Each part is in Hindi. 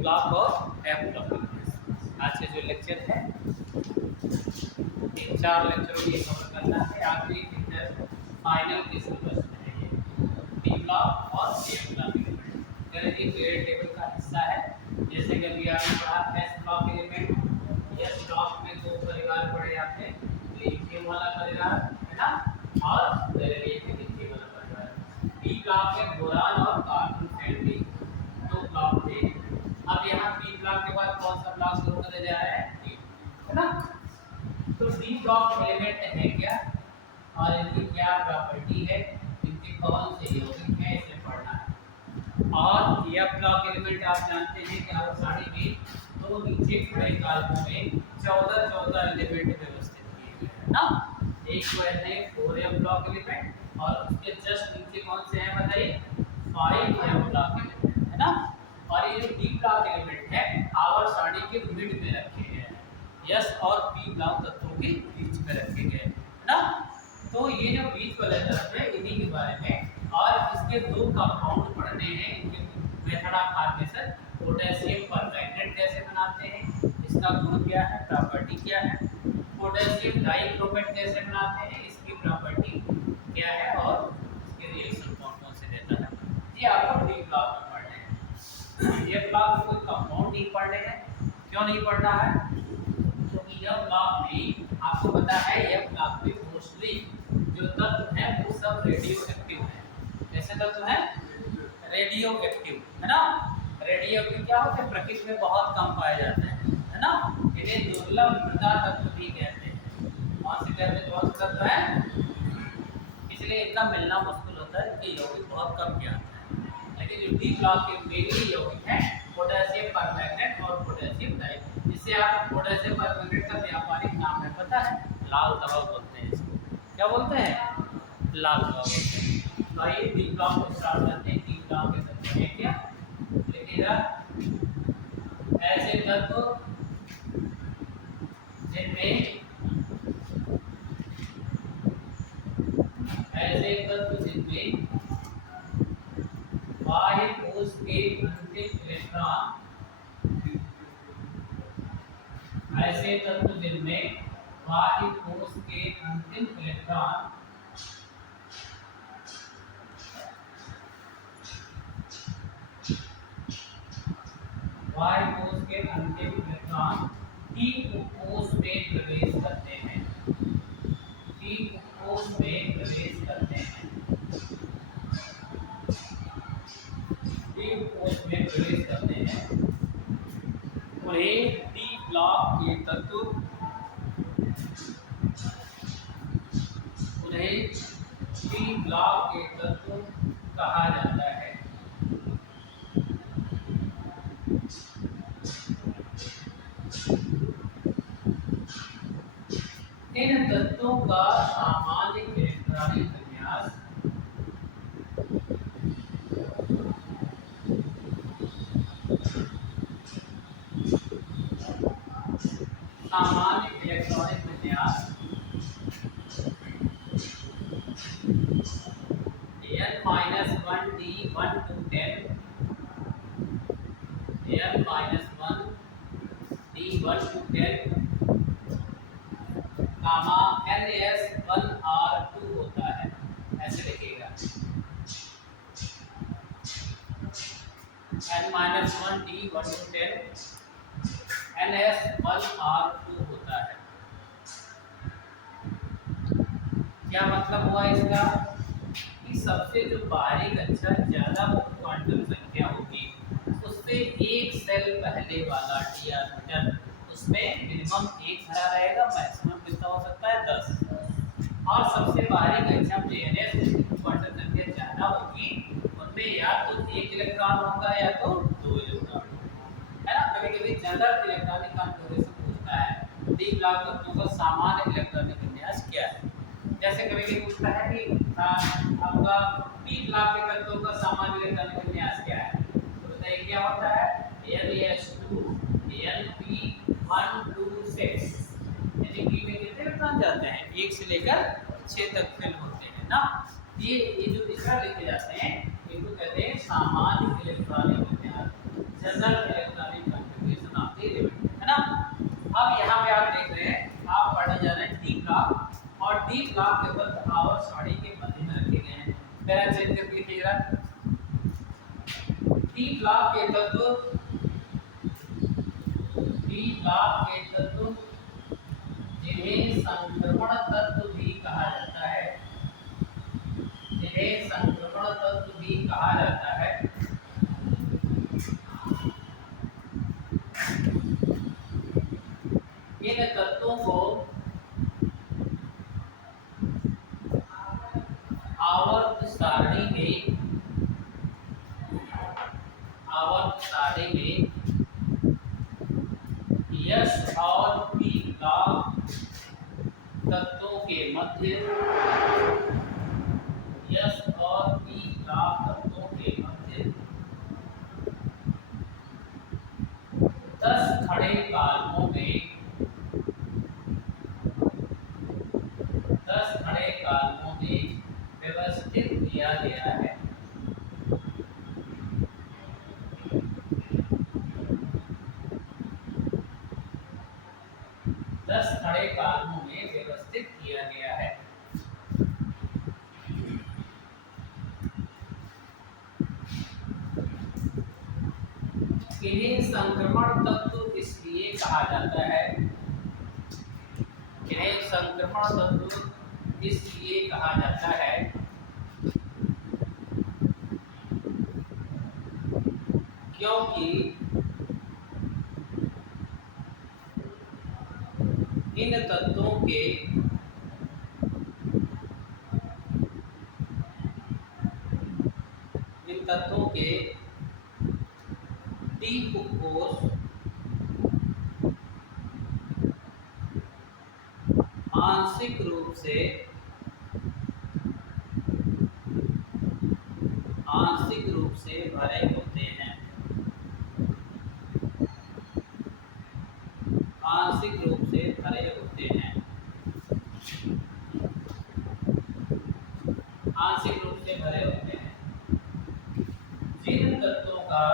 ब्लॉक और एफ ब्लॉक। आज के जो लेक्चर है, इन 4 लेक्चरों को कवर करना है। आखिरी लेक्चर फाइनल के सिलेबस में है ये डी ब्लॉक और एफ ब्लॉक एलिमेंट। यानी कि पीरियड टेबल का हिस्सा है। जैसे कि अभी आपने पढ़ा S block element, S block में 2 परिवार पढ़े आपने, लिथियम वाला परिवार है ना, और लिथियम वाला परिवार। डी ब्लॉक में बोरान और कार्बन फैमिली 2 ब्लॉक थे। अब यहाँ पी ब्लॉक के बाद कौन सा ब्लॉक शुरू करने जा रहा है, डी, है ना। तो डी ब्लॉक एलिमेंट है क्या और इनकी क्या प्रॉपर्टी है, इनके कौन से यौगिक हैं, इसे पढ़ना है। और एफ ब्लॉक एलिमेंट आप जानते हैं कि हर साड़ी में तो नीचे खड़े काल्पों में 14 एलिमेंट व्यवस्थित किए गए हैं ना। एक तो है 4f ब्लॉक एलिमेंट और उसके जस्ट नीचे कौन से हैं बताइए, 5f ब्लॉक एलिमेंट, है ना। और ये जो डी ब्लॉक एलिमेंट है आवर साड़ी के मिड में रखे गए हैं, यस और पी ब्लॉक तत्वों के बीच में रखे गए हैं ना। तो ये जो बीच वाले तत्व है इन्हीं के बारे में, और इसके 2 कंपाउंड पढ़ने हैं। इनके method of formation, potassium permanganate कैसे बनाते हैं, इसका गुण क्या है, प्रॉपर्टी क्या है, पोटेशियम डाइक्रोमेट कैसे बनाते हैं, इसकी प्रॉपर्टी क्या है, और इसके रिएक्शन कौन-कौन से देता है, ये आपको डी ब्लॉक में पढ़ने हैं। ये ब्लॉक में कोई कंपाउंड नहीं पढ़ने हैं। क्यों नहीं पढ़ना है, क्योंकि यह ब्लॉक में आपको पता है, यह ब्लॉक में मोस्टली जो तत्व हैं वो सब रेडियो एक्टिव हैं। कैसे तत्व हैं, रेडियो एक्टिव, है ना। रेडियो एक्टिव क्या होते हैं, प्रकृति में बहुत कम पाए जाते हैं, है ना। इन्हें दुर्लभ मृदा तत्व भी कहते हैं। कौन से कहते हैं, कौन से तत्व हैं, इसलिए इनका मिलना मुश्किल होता है कि यौगिक बहुत कम के आते हैं। लेकिन जो डी ब्लॉक के मेनली यौगिक हैं पोटेशियम परमैंगनेट और पोटेशियम डाइक्रोमेट। जिससे आप पोटेशियम परमैंगनेट का व्यापारिक नाम है पता है, लाल दवा बोलते हैं इसको। क्या बोलते हैं, लाल दवा बोलते हैं। तो ये डी ब्लॉक को स्टार्ट करते हैं। डी ब्लॉक के तत्व हैं क्या, लिखिएगा ऐसे तत्व जिनमें बाह्य कोश के अंतिम इलेक्ट्रॉन, ऐसे तत्व जिनमें बाह्य कोश के अंतिम इलेक्ट्रॉन बाह्य कोश के अंतिम इलेक्ट्रॉन टी कोश में प्रवेश करते हैं, टी कोश में प्रवेश करते हैं, कोश में प्रवेश करते हैं, उन्हें डी ब्लॉक के तत्व, उन्हें डी ब्लॉक के तत्व कहा जाता है। इन तत्वों का सामान्य इलेक्ट्रॉनिक विन्यास n-1 d 1 to 10, n-1 d 1 to 10 gamma ns1r2 होता है, ऐसे लिखिएगा n-1 d 1 to 10 ns1r2 होता है। क्या मतलब हुआ इसका, कि सबसे जो बारीक अच्छा ज़्यादा क्वांटम संख्या होगी उससे एक सेल पहले वाला डी ऑर्बिटल उसमें मिनिमम 1 भरा रहेगा, मैक्सिमम कितना हो सकता है 10। और सबसे बारीक अच्छा एनएस क्वांटम संख्या ज़्यादा होगी उनमें या तो 1 इलेक्ट्रॉन होगा या तो 2 इलेक्ट्रॉन, है ना। कभी कभी जनरल इलेक्ट्रॉनिक कॉन्फ़िगरेशन पूछता है डी ब्लॉक तत्वों का सामान्य इलेक्ट्रॉनिक विन्यास क्या है। जैसे कभी कभी पूछता है कि आपका पी ब्लॉक के तत्वों का सामान्य इलेक्ट्रॉनिक विन्यास क्या है, तो बताइए क्या होता है, Ns2 Np126, यानी पी में कितने इलेक्ट्रॉन जाते हैं, 1 से लेकर 6 तक फिल होते हैं ना। ये जो इस तरह लिखे जाते हैं इनको कहते हैं सामान्य इलेक्ट्रॉनिक विन्यास, जनरल इलेक्ट्रॉनिक अब यहाँ पे आप देख रहे हैं, आप पढ़ने जा रहे हैं डी ब्लॉक, और डी ब्लॉक के बंद आवर साड़ी के मध्य में रखे गए हैं। पैरा चेंज करके लिखिएगा। डी ब्लॉक के तत्व, डी ब्लॉक के तत्व जिन्हें संक्रमण तत्व भी कहा जाता है, जिन्हें संक्रमण तत्व भी कहा जाता है, इन तत्वों को आवर्त सारणी में, आवर्त सारणी में यस और पी ब्लॉक तत्वों के मध्य, यस और पी ब्लॉक तत्वों के मध्य 10 खड़े कॉलमों में, 10 खड़े कॉलमों में व्यवस्थित किया गया है। खड़े कॉलमों में व्यवस्थित किया गया है। इन्हें संक्रमण तत्व इसलिए कहा जाता है, इन्हें संक्रमण तत्व इसलिए कहा जाता है क्योंकि इन तत्वों के डी उपकोष आंशिक रूप से भरे होते हैं, आंशिक रूप से भरे होते हैं, आंशिक रूप से भरे होते हैं। जिन तत्वों का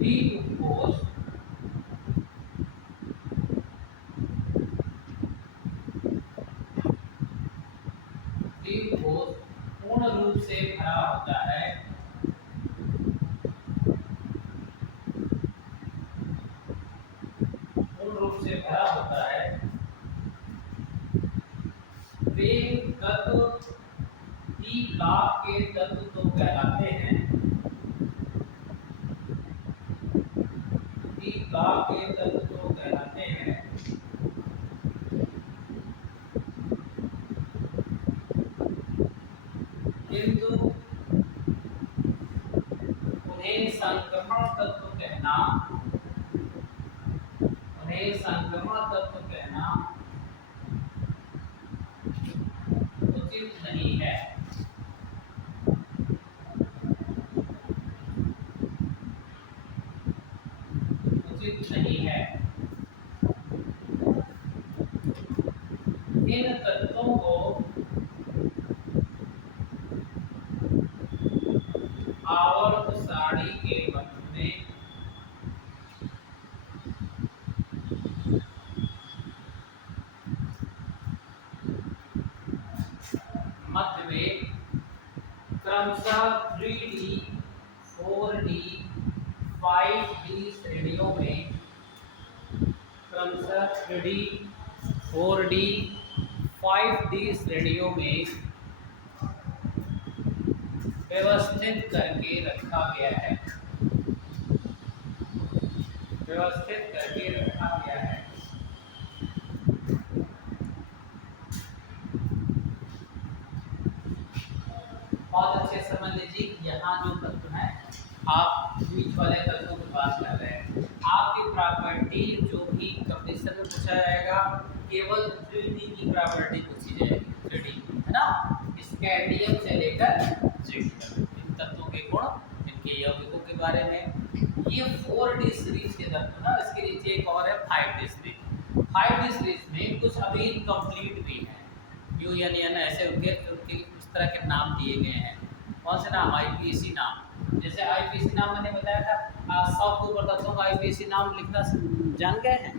डी उपकोष पूर्ण रूप से भरा होता है, पूर्ण रूप से भरा होता है, वे तत्व डी ब्लॉक के तत्व तो कहलाते हैं, डी ब्लॉक के तत्व तो कहलाते हैं, किंतु उन्हें संक्रमण तत्व कहना, उन्हें संक्रमण तत्व कहना उचित नहीं है। उचित नहीं है। इन तत्वों को आवर्त सारणी के मध्य में क्रमशः 3D, 4D, 5D श्रेणियों में, क्रमशः 3D, 4D, 5D श्रेणियों में व्यवस्थित करके रखा गया है, व्यवस्थित करके रखा गया है। बहुत अच्छे समझ लीजिए, यहाँ जो तत्व है, आप बीच वाले तत्वों की बात कर रहे हैं। आपकी प्रॉपर्टी जो भी कंपटीशन में पूछा जाएगा, केवल 3D की प्रॉपर्टी पूछी जाएगी, 3D है ना, स्कैंडियम से लेकर ज़िंक, इन तत्वों के गुण, इनके यौगिकों के बारे में। ये 4D सीरीज के तत्व ना, इसके नीचे एक और है 5D सीरीज। 5D सीरीज में कुछ अभी इनकम्प्लीट भी है, UN ऐसे उनके उनके उस तरह के नाम दिए गए हैं। कौन से नाम? IPC नाम। जैसे IPC नाम मैंने बताया था, 100 के ऊपर तत्वों का IPC नाम लिखना जान गए हैं।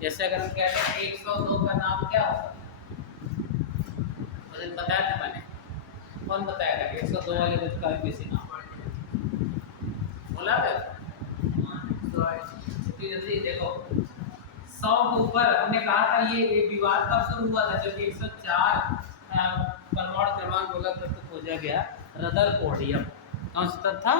जैसे अगर हम कहते हैं 102 का नाम क्या होगा, मुझे बताया था मैंने, कौन बताया था 102 वाले तत्व का IPC नाम बोला था? जल्दी देखो, 100 के ऊपर हमने कहा था ये विवाद कब शुरू हुआ था, जब 104 परमाणु क्रमांक वाला तत्व खोजा गया, रदरफोर्डियम। कौन सा तत्व था?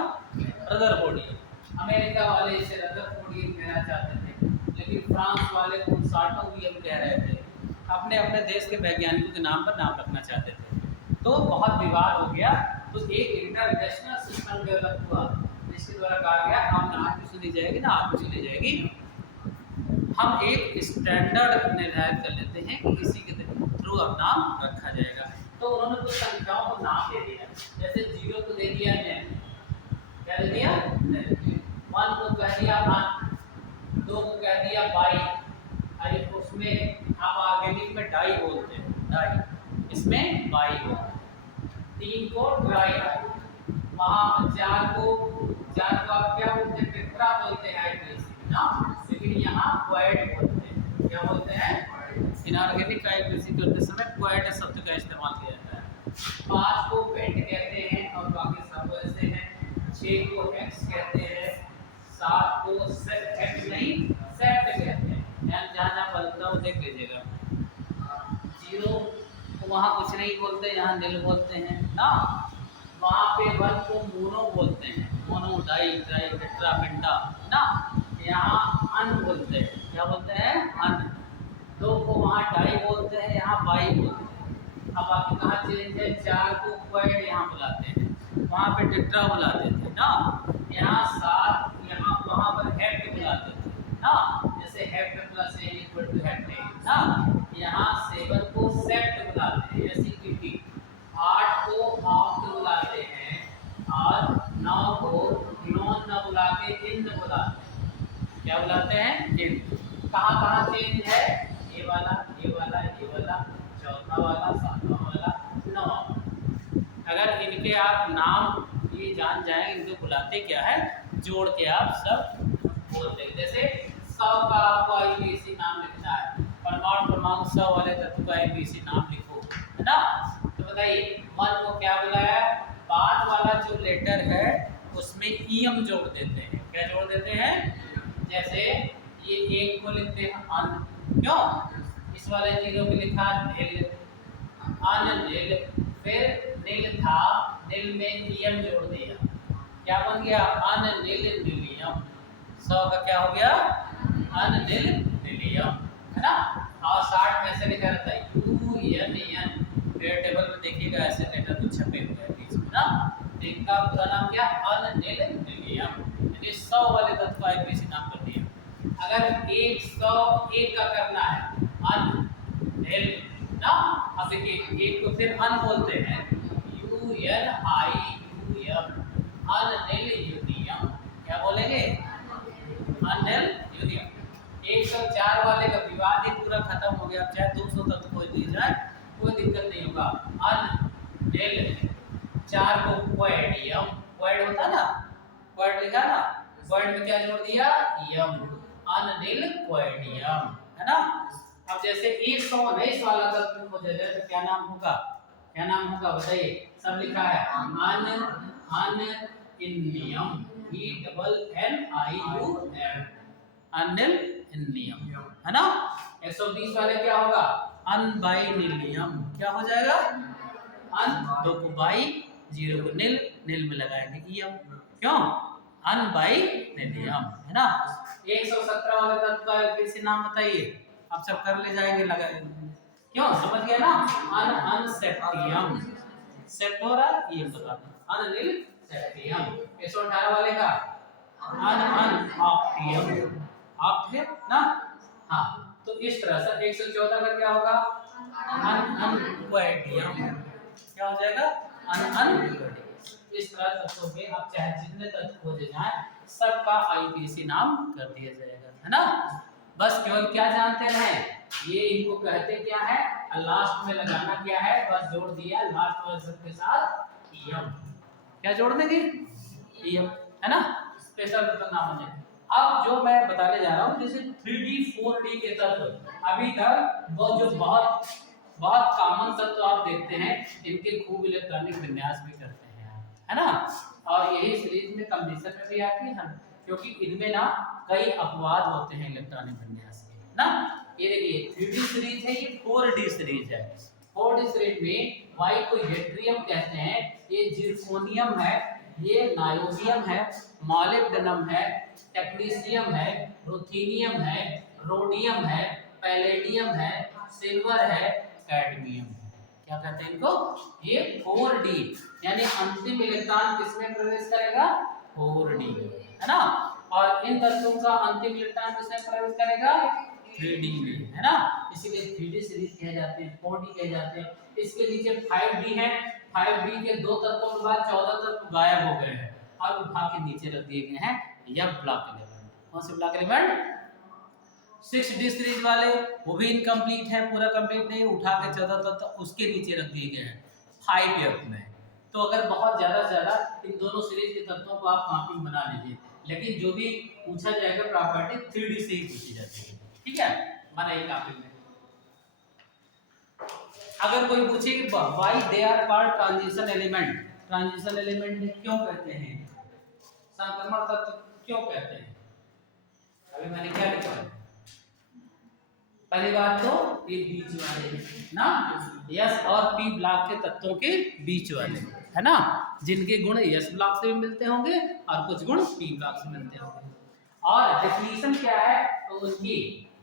रदरफोर्डियम। अमेरिका वाले इसे रदरफोर्डियम कहना चाहते थे, लेकिन फ्रांस वाले को सार्टोवियम कह रहे थे। अपने अपने देश के वैज्ञानिकों के नाम पर नाम रखना चाहते थे, तो बहुत विवाद हो गया। तो एक इंटरनेशनल सिस्टम डेवलप हुआ, जिसके द्वारा कहा गया हम नाम भी सुनी जाएगी ना, आप भी सुनी जाएगी, हम एक स्टैंडर्ड निर्धारित कर लेते हैं कि इसी के थ्रू अब नाम रखा जाएगा। तो उन्होंने कुछ संख्याओं को नाम दे दिया, जैसे 0 को दे दिया नेल, क्या दे दिया? 1 को कह दिया अन, 2 को कह दिया बाई, अरे उसमें आप ऑर्गेनिक में डाई बोलते हैं, डाई, इसमें बाई बोलते हैं। 3 को ट्राई, वहाँ 4 को आप क्या बोलते हैं? टेट्रा बोलते हैं IPC ना, लेकिन यहाँ क्वाड बोलते हैं। क्या बोलते हैं? इनऑर्गेनिक IPC करते समय क्वाड शब्द का इस्तेमाल किया जाता है। 5 को पेंट कहते हैं और बाकी सब ऐसे हैं। 6 को हेक्स कहते हैं, 7 को हेक्स नहीं सेट कहते हैं। जहाँ जहाँ बदलता हो देख लीजिएगा। 0 को वहाँ कुछ नहीं बोलते, यहाँ नील बोलते हैं ना। वहाँ पे 1 को मोनो बोलते हैं, मोनो, डाई, ट्राई, टेट्रा, पेंटा ना। यहाँ अन बोलते हैं, क्या बोलते हैं? अन। 2 को वहाँ डाई बोलते हैं, यहाँ बाई बोलते हैं। अब बाकी कहाँ चेंज है? 4 को क्वाड यहाँ बुलाते हैं, वहाँ पे टेट्रा बुलाते थे ना। यहाँ 7 यहाँ वहाँ पर हेक्ट बुलाते थे ना, जैसे हेक्ट प्लस ए इक्वल टू हेक्ट ना। यहाँ 7 को सेट बुलाते हैं, SEPT। 8 को ऑक्ट बुलाते हैं और 9 को नॉन न बुला के इन बुलाते हैं। क्या बुलाते हैं? इन। कहाँ चेंज है? ये वाला, ये वाला, ये वाला, चौथा वाला, सातवां वाला, नौवां। अगर इनके आप नाम ये जान जाएंगे, इनको बुलाते क्या है, जोड़ के आप सब बोल देंगे। जैसे 100 का आपको IPC नाम लिखना है, परमाणु क्रमांक 100 वाले तत्व का IPC नाम लिखो, है ना। तो बताइए 1 को क्या बुलाया? बाद वाला जो लेटर है उसमें EM जोड़ देते हैं। क्या जोड़ देते हैं? जैसे ये 1 को लिखते हैं अन, क्यों? इस वाले 0 को लिखा नील, अन नील, फिर नील था, नील में EM जोड़ दिया, क्या बन गया? अन नील नीलियम। 100 का क्या हो गया? अन नील नीलियम, है ना। और 60 में ऐसे लिखा रहता है UN। पीरियड टेबल में देखिएगा ऐसे लेटर तो छपे हुए हैं बीच में ना। इनका पूरा नाम क्या? अन नील नीलियम। यानी 100 वाले तत्व का IPC नाम कर दिया। अगर 101 का करना है, अन नील ना। अब देखिए 1 को फिर अन बोलते हैं, UNIUM, अनिल यूनियम। क्या बोलेंगे? अनिल यूनियम। 104 वाले का विवाद ही पूरा खत्म हो गया। चाहे 200 तक खोज दी जाए कोई दिक्कत नहीं होगा। अनिल 4 को क्वाडियम, क्वाड होता ना, क्वाड लिखा ना, क्वाड में क्या जोड़ दिया? यम, अनिल क्वाडियम, है ना। अब जैसे 119 वाला तत्व खोजा जाए तो क्या नाम होगा? क्या नाम होगा बताइए? सब लिखा है अनिलियम, ENNIUM, अनिलियम, है ना। 120 वाले क्या होगा? अनबाइनिलियम। क्या हो जाएगा? अन, 2 को बाई, 0 को निल, निल में लगाएंगे EM, क्यों? अनबाइनिलियम, है ना। 117 वाले तत्व का IPC नाम बताइए। आप सब कर ले जाएंगे, लगा, क्यों? समझ गया ना। अनसेप्टियम, सेप्ट हो रहा है, EM तो अनिल सेप्टियम। 118 वाले का अनऑक्टियम, ऑक्ट है ना। हाँ, तो इस तरह से 114 का क्या होगा? अनक्वाडियम। क्या हो जाएगा? अनक्वाडियम। इस तरह तत्वों में आप चाहे जितने तत्व खोजे जाए सबका IPC नाम कर दिया जाएगा, है ना। बस केवल क्या जानते रहे? ये इनको कहते क्या है, लास्ट में लगाना क्या है, बस जोड़ दिया लास्ट वर्ड के साथ यम। क्या जोड़ देंगे, यम, है ना, स्पेशल नाम है। अब जो मैं बताने जा रहा हूँ जैसे 3D 4D के तत्व, अभी तक वो जो बहुत बहुत कॉमन तत्व आप देखते हैं, इनके खूब इलेक्ट्रॉनिक विन्यास भी करते हैं आप, है ना, और यही सीरीज में कंडीशन में भी आती है, क्योंकि इनमें ना कई अपवाद होते हैं इलेक्ट्रॉनिक विन्यास के ना। ये देखिए 3D सीरीज है, ये 4D सीरीज है। 4D सीरीज में वाई को हेट्रियम कहते हैं, ये जिरकोनियम है, ये नायोबियम है, मॉलिब्डेनम है, टेक्नीशियम है, रुथेनियम है, रोडियम है, पैलेडियम है, सिल्वर है, कैडमियम है। क्या कहते हैं इनको, ये 4D, यानी अंतिम इलेक्ट्रॉन किसमें प्रवेश करेगा, 4D, है ना। और इन तत्वों का अंतिम इलेक्ट्रॉन किसमें प्रवेश करेगा, 3D में, है ना। इसीलिए 3D सीरीज कहे जाते हैं, 4D कहे जाते हैं। इसके नीचे 5D है, 5D के दो तत्वों के बाद 14 तत्व गायब हो गए हैं और उठा के नीचे रख दिए गए हैं यह ब्लॉक एलिमेंट। कौन से ब्लॉक एलिमेंट, 6D सीरीज वाले, वो भी इनकम्प्लीट है, पूरा कंप्लीट नहीं, उठा के 14 तत्व उसके नीचे रख दिए गए हैं 5F में। तो अगर बहुत ज्यादा से ज्यादा इन दोनों सीरीज के तत्वों को आप कॉपी बना लीजिए, लेकिन जो भी पूछा जाएगा प्रॉपर्टी 3D से ही पूछी जाती है, ठीक है, बनाइए कॉपी में। अगर कोई पूछे कि why they are called transition element, transition element क्यों कहते हैं, संक्रमण तत्व क्यों कहते हैं, अभी मैंने क्या लिखा है, पहली बात तो ये बीच वाले ना, यस और पी ब्लॉक के तत्वों के बीच वाले, है ना, जिनके गुण यस ब्लॉक से भी मिलते होंगे और कुछ गुण पी ब्लॉक से मिलते होंगे। और डेफिनेशन क्या है, तो उनकी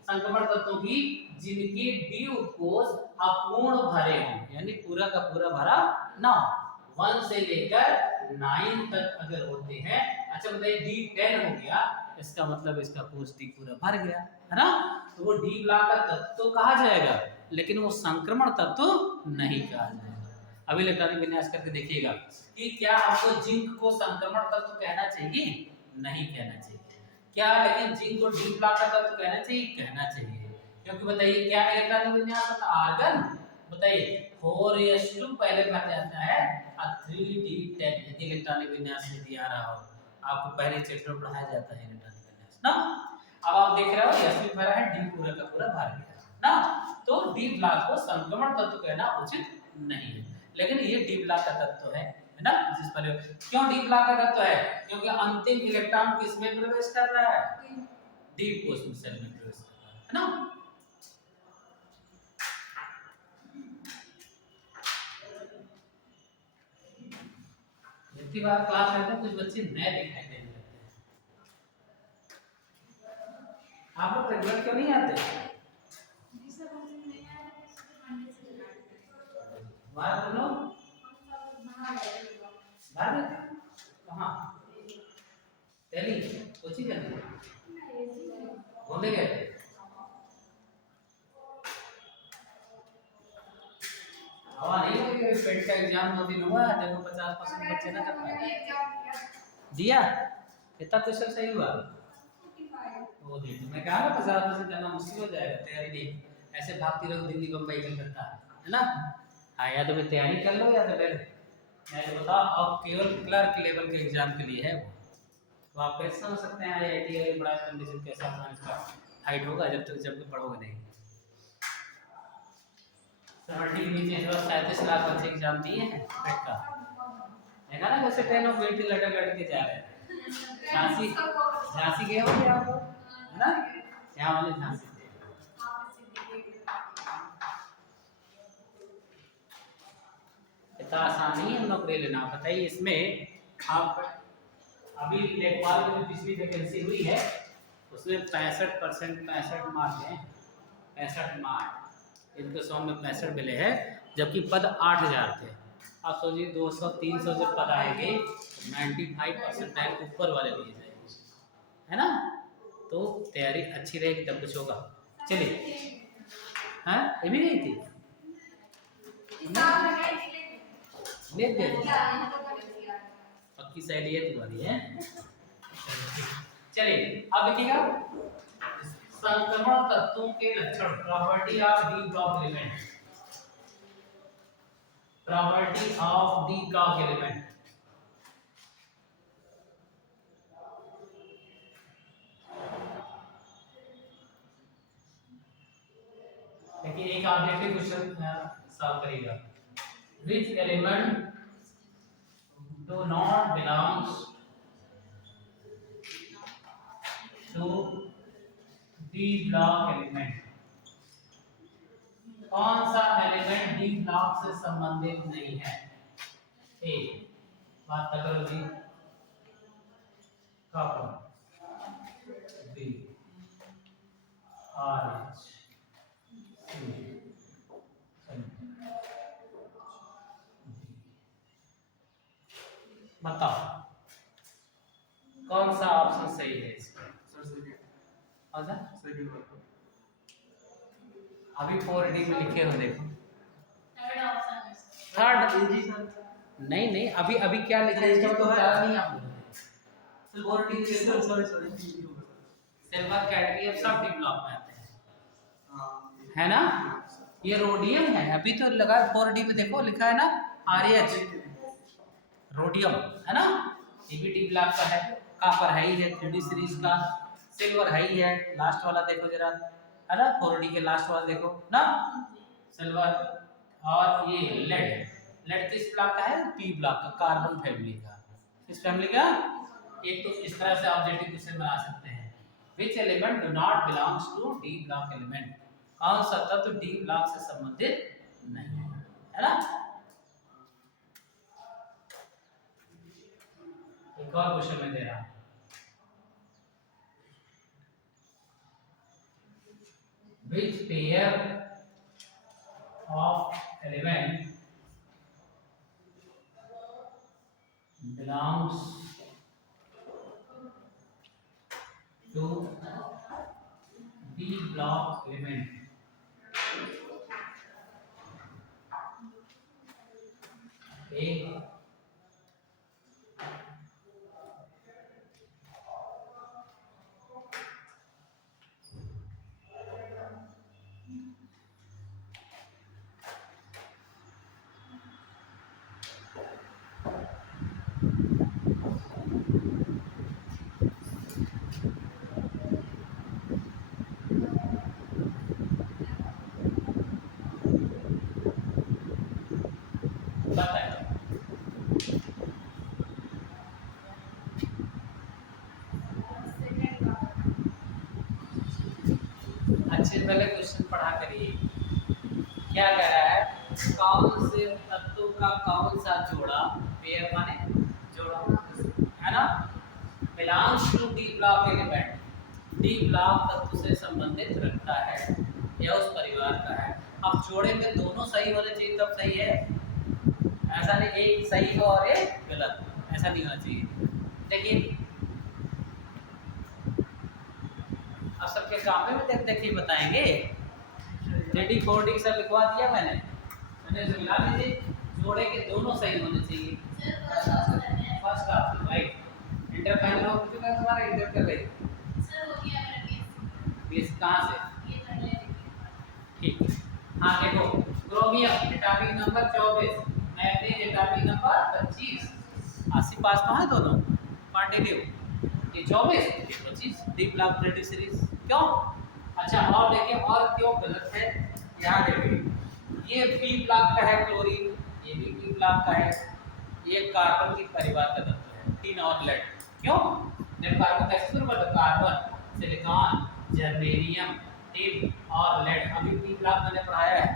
संक्रमण तत्वों की जिनके डी उपकोष अपूर्ण भरे हों, यानी पूरा का पूरा भरा ना हो, 1 से लेकर 9 तक अगर होते हैं। अच्छा बताइए D10 हो गया, इसका मतलब इसका कोष डी पूरा भर गया, है ना, तो वो डी ब्लॉक का तत्व तो कहा जाएगा, लेकिन वो संक्रमण तत्व नहीं कहा जाएगा। अभी इलेक्ट्रॉनिक विन्यास करके देखिएगा कि क्या आपको जिंक को संक्रमण तत्व कहना चाहिए, नहीं कहना चाहिए, क्या लेकिन जिंक को डी ब्लॉक का तत्व कहना चाहिए, कहना चाहिए, क्योंकि बताइए क्या इलेक्ट्रॉनिक विन्यास होता है, आर्गन, बताइए 4s2 पहले बन जाता है और 3d10, यदि इलेक्ट्रॉनिक विन्यास में दिया रहा हो, आपको पहले चैप्टर पढ़ाया जाता है इलेक्ट्रॉनिक विन्यास ना। अब आप देख रहे हो s भी भरा है, डी पूरा का पूरा भर गया ना, तो डी ब्लॉक को संक्रमण तत्व कहना उचित नहीं है, लेकिन ये डी ब्लॉक का तत्व है ना। जिस पर क्यों डी ब्लॉक का तत्व है, क्योंकि अंतिम इलेक्ट्रॉन किसमें प्रवेश कर रहा है, डी कोष में सेल में प्रवेश कर रहा है ना। जितनी बार क्लास में आते हैं कुछ बच्चे नए दिखाई देने लगते हैं, आप लोग रेगुलर क्यों नहीं आते, बाहर तुम लोग बाहर कहाँ, दिल्ली कोचिंग करने घूमने गए थे, हवा नहीं लगी, कभी पेट का एग्जाम 2 दिन हुआ, जब 50% बच्चे ना कर पाए, दिया कितना क्वेश्चन सही हुआ, वो देखो मैं कहा ना 50% करना मुश्किल हो जाएगा, तैयारी नहीं ऐसे भागती रहो दिल्ली बम्बई कलकत्ता, है ना। हाँ या तो फिर तैयारी कर लो या तो फिर मैं तो बताओ, अब केवल क्लर्क लेवल के एग्जाम के लिए है वो, तो आप कैसे समझ सकते हैं IIT वाली बड़ा कंडीशन कैसा इसका हाइट होगा जब तक पढ़ोगे नहीं। 70 के नीचे 37 लाख बच्चे एग्जाम दिए हैं पेट का, देखा ना कैसे ट्रेन में बैठी लटक लटक के जा रहे हैं, झांसी गए होंगे आप लोग, है ना, यहाँ वाले झांसी थे। इतना आसान नहीं है नौकरी लेना, बताइए इसमें आप अभी लेखपाल में पिछली वैकेंसी हुई है उसमें 65% 65 मार्क हैं, 65 मार्क, इनको 100 में 65 मिले हैं, जबकि पद 8000 थे। आप सोचिए 200-300 जब पद आएंगे 95% रैंक ऊपर वाले लिए जाएंगे, है ना, तो तैयारी अच्छी रहेगी तब कुछ होगा। चलिए हाँ ये भी नहीं थी पक्की सहेली है तुम्हारी है। चलिए अब देखिएगा संक्रमण तत्वों के लक्षण, property of D block element, property of D block element. देखिए एक ऑब्जेक्टिव क्वेश्चन सॉल्व करिएगा। Which element do not belongs to D block element, कौन सा एलिमेंट डी ब्लॉक से संबंधित नहीं है? ए बात करो जी, कॉपर, बी आर एच, बताओ कौन सा ऑप्शन सही है इसका? अभी 4D में लिखे हो देखो, थर्ड नहीं नहीं अभी अभी क्या लिखा है इसका तो पता नहीं आप लोग। सिल्वर कैडमियम सब डी ब्लॉक में आते हैं, है ना? ये रोडियम है, अभी तो लगा 4D में देखो लिखा है ना RH, रोडियम है ना, ये भी डी ब्लॉक का है। कॉपर है ही है 3D सीरीज का, सिल्वर है ही है, लास्ट वाला देखो जरा, है ना 4D के लास्ट वाला देखो ना, सिल्वर। और ये लेड, लेड किस ब्लॉक का है? पी ब्लॉक का, कार्बन फैमिली का। किस फैमिली का? एक तो इस तरह से ऑब्जेक्टिव क्वेश्चन बना सकते हैं, which element do not belongs to D block element, कौन सा तत्व डी ब्लॉक से संबंधित नहीं है, है ना? एक और क्वेश्चन में दे रहा हूं, which pair of element belongs to D block element? A, अच्छे पहले क्वेश्चन पढ़ा करिए। क्या कह रहा है? कौन से तत्वों का कौन सा जोड़ा, पेयर माने जोड़ा, है ना, belongs to D block element, D block तत्व से संबंधित रखता है या उस परिवार का है। अब जोड़े में दोनों सही होने चाहिए तब सही है, ऐसा नहीं एक सही हो और एक गलत, ऐसा नहीं होना चाहिए। देखिए अब सबके काम में देख देख के बताएंगे। 3D 4D सब लिखवा दिया मैंने जो मिला लीजिए, जोड़े के दोनों सही होने चाहिए। First option right, inter final हो चुका है तुम्हारा, इंटर कर रही सर हो गया मेरा बेस कहां से? ठीक है, हां देखो chromium database number 24, manganese database number 25, 80 पास तो है दोनों, कंटिन्यू। ये 24 ये 25 डी ब्लॉक 3D सीरीज क्यों? अच्छा और देखिए और क्यों गलत है, यहाँ देखिए ये पी ब्लॉक का है क्लोरीन, ये भी पी ब्लॉक का है, ये कार्बन की परिवार का तत्व है, टिन और लेड। क्यों? जब कार्बन का शुरू में कार्बन, सिलिकॉन, जर्मेनियम, टिन और लेड, अभी पी ब्लॉक मैंने पढ़ाया है,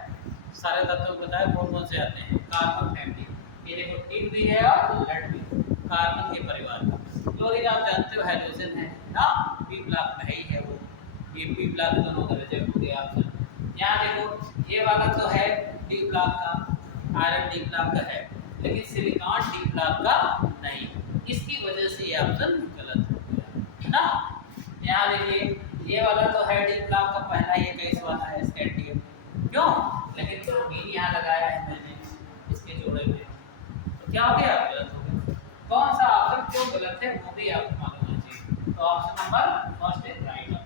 सारे तत्व बताया कौन कौन से आते हैं कार्बन फैमिली। ये देखो टिन भी है और लेड भी, कार्बन के परिवार का। क्लोरीन आप जानते हो हाइड्रोजन है ना, पी ब्लॉक में ही है वो, ये पी ब्लॉक दोनों का रिजेक्ट हो गया ऑप्शन। यहाँ देखो ये वाला तो है डी ब्लॉक का, आयरन डी ब्लॉक का है, लेकिन सिलिकॉन डी ब्लॉक का नहीं, इसकी वजह से ये ऑप्शन गलत हो गया, है ना? यहाँ देखिए ये वाला तो है डी ब्लॉक का पहला, ये 21 वाला है स्कैंडियम, क्यों? लेकिन क्रोमीन यहाँ लगाया है मैंने इसके जोड़े में, तो क्या हो गया? गलत हो गया। कौन सा ऑप्शन क्यों गलत है वो भी आपको मालूम होना चाहिए। तो option number first is right option.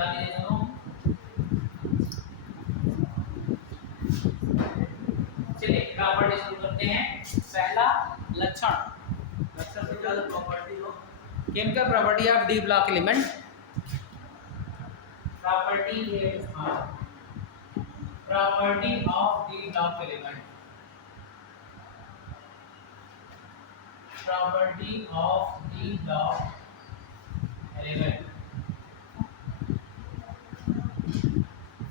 बता दीजिए दोनों। चलिए प्रॉपर्टी शुरू करते हैं। पहला लक्षण से ज्यादा प्रॉपर्टी हो chemical property of D block element. Property of D block element. Property of D block element.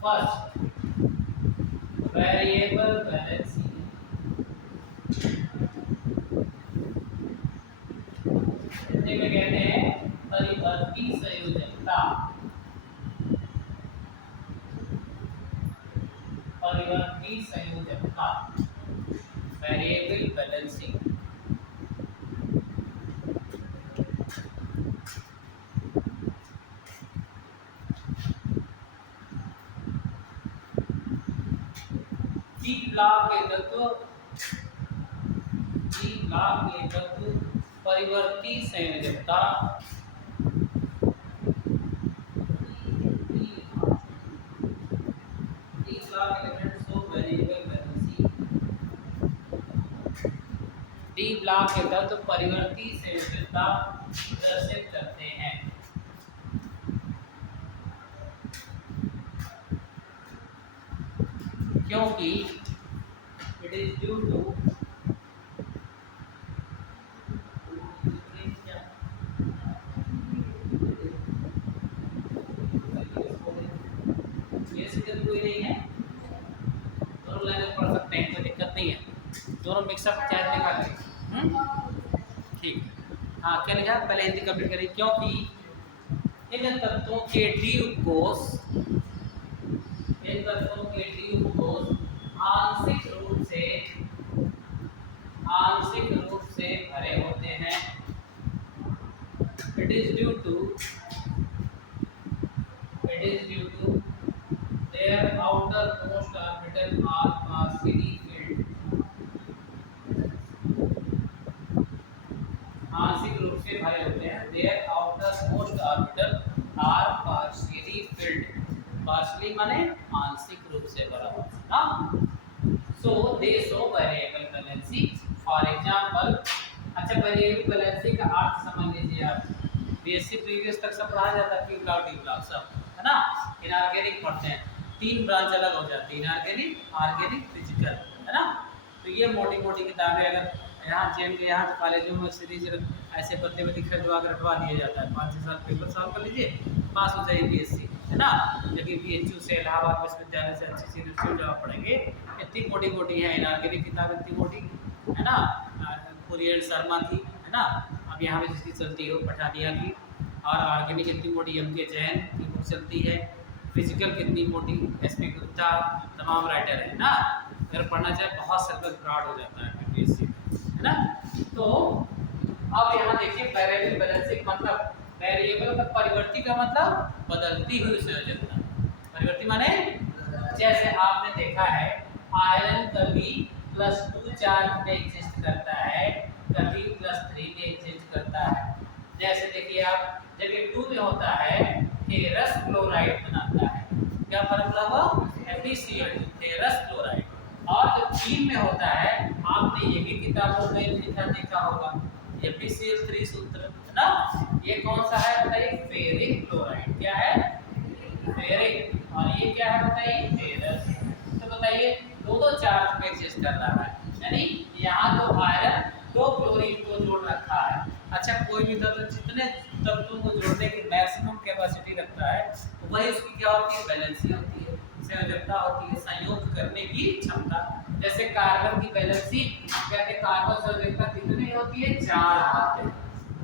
First variable balancing. Hindi में कहते हैं परिवर्ती संयोजकता। परिवर्ती संयोजकता वेरिएबल बैलेंसिंग। डी ब्लॉक के तत्व परिवर्ती संयोजकता डी ब्लॉक के तत्व परिवर्ती संयोजकता प्रदर्शित करते हैं। क्योंकि इट इज ड्यू टू कोई नहीं है, दोनों लैंग्वेज पढ़ सकते हैं, कोई दिक्कत नहीं है, दोनों मिक्सअप चाहे लिखा करें। ठीक, हाँ क्या लिखा पहले हिंदी कंप्लीट करिए। क्योंकि इन तत्वों के डी उपकोष आंशिक रूप से भरे होते हैं। It is due to their outermost orbital are partially filled। आंशिक रूप से भरे होते हैं। their outermost orbital are partially filled। partially माने आंशिक रूप से भरा हुआ ना। so they show variable valency। for example, अच्छा वेरिएबल बैलेंसिंग का अर्थ समझ लीजिए आप। बीएससी प्रीवियस तक सब पढ़ा जाता है, पी ब्लॉक डी ब्लॉक सब है ना। इनऑर्गेनिक पढ़ते हैं, तीन ब्रांच अलग हो जाती है, इनऑर्गेनिक, ऑर्गेनिक, फिजिकल है ना। तो ये मोटी मोटी किताबें अगर यहाँ चेन के यहाँ कॉलेजों में सीरीज ऐसे पत्ते में दिख रहे जो आकर रटवा दिया जाता है। 5-6 साल पेपर सॉल्व कर लीजिए, पास हो जाइए बीएससी है ना। लेकिन बीएचयू से इलाहाबाद विश्वविद्यालय से अच्छी सी यूनिवर्सिटी जब पढ़ेंगे, इतनी मोटी मोटी है इनऑर्गेनिक किताब, इतनी मोटी है ना। कुरियर शर्मा थी है ना, अब यहाँ पे जिसकी चलती है वो पठानिया की। और ऑर्गेनिक इतनी मोटी एम.के. जैन की बुक चलती है। फिजिकल कितनी मोटी एस.पी. गुप्ता, तमाम राइटर है ना। अगर पढ़ना चाहे बहुत सिलेबस ब्रॉड हो जाता है बीएससी है ना। तो अब यहाँ देखिए वेरिएबल बैलेंसिंग मतलब वेरिएबल का परिवर्ती का मतलब बदलती हुई संयोजकता। परिवर्ती माने जैसे आपने देखा है आयरन कभी +2 चार्ज में एग्जिस्ट करता है, कभी +3 में एग्जिस्ट करता है। जैसे देखिए आप जब ये 2 में होता है फेरस क्लोराइड बनाता है, क्या फॉर्मूला हुआ FeCl2 फेरस क्लोराइड। और जब 3 में होता है आपने ये भी किताबों में लिखा देखा होगा FeCl3 सूत्र है ना। ये कौन सा है बताइए, फेरिक क्लोराइड। क्या है, फेरिक। और ये क्या है बताइए, फेरस। तो बताइए दो चार्ज में एग्जिस्ट कर रहा है, यानी यहाँ तो आयरन 2 क्लोरीन को जोड़ रखा है। अच्छा कोई भी तत्व जितने तत्वों को जोड़ने की मैक्सिमम कैपेसिटी रखता है वही उसकी क्या होती है, बैलेंसी होती है, संयोजकता होती है, संयोग करने की क्षमता। जैसे कार्बन की बैलेंसी कहते हैं कार्बन संयोजकता कितनी होती है, 4 होती है।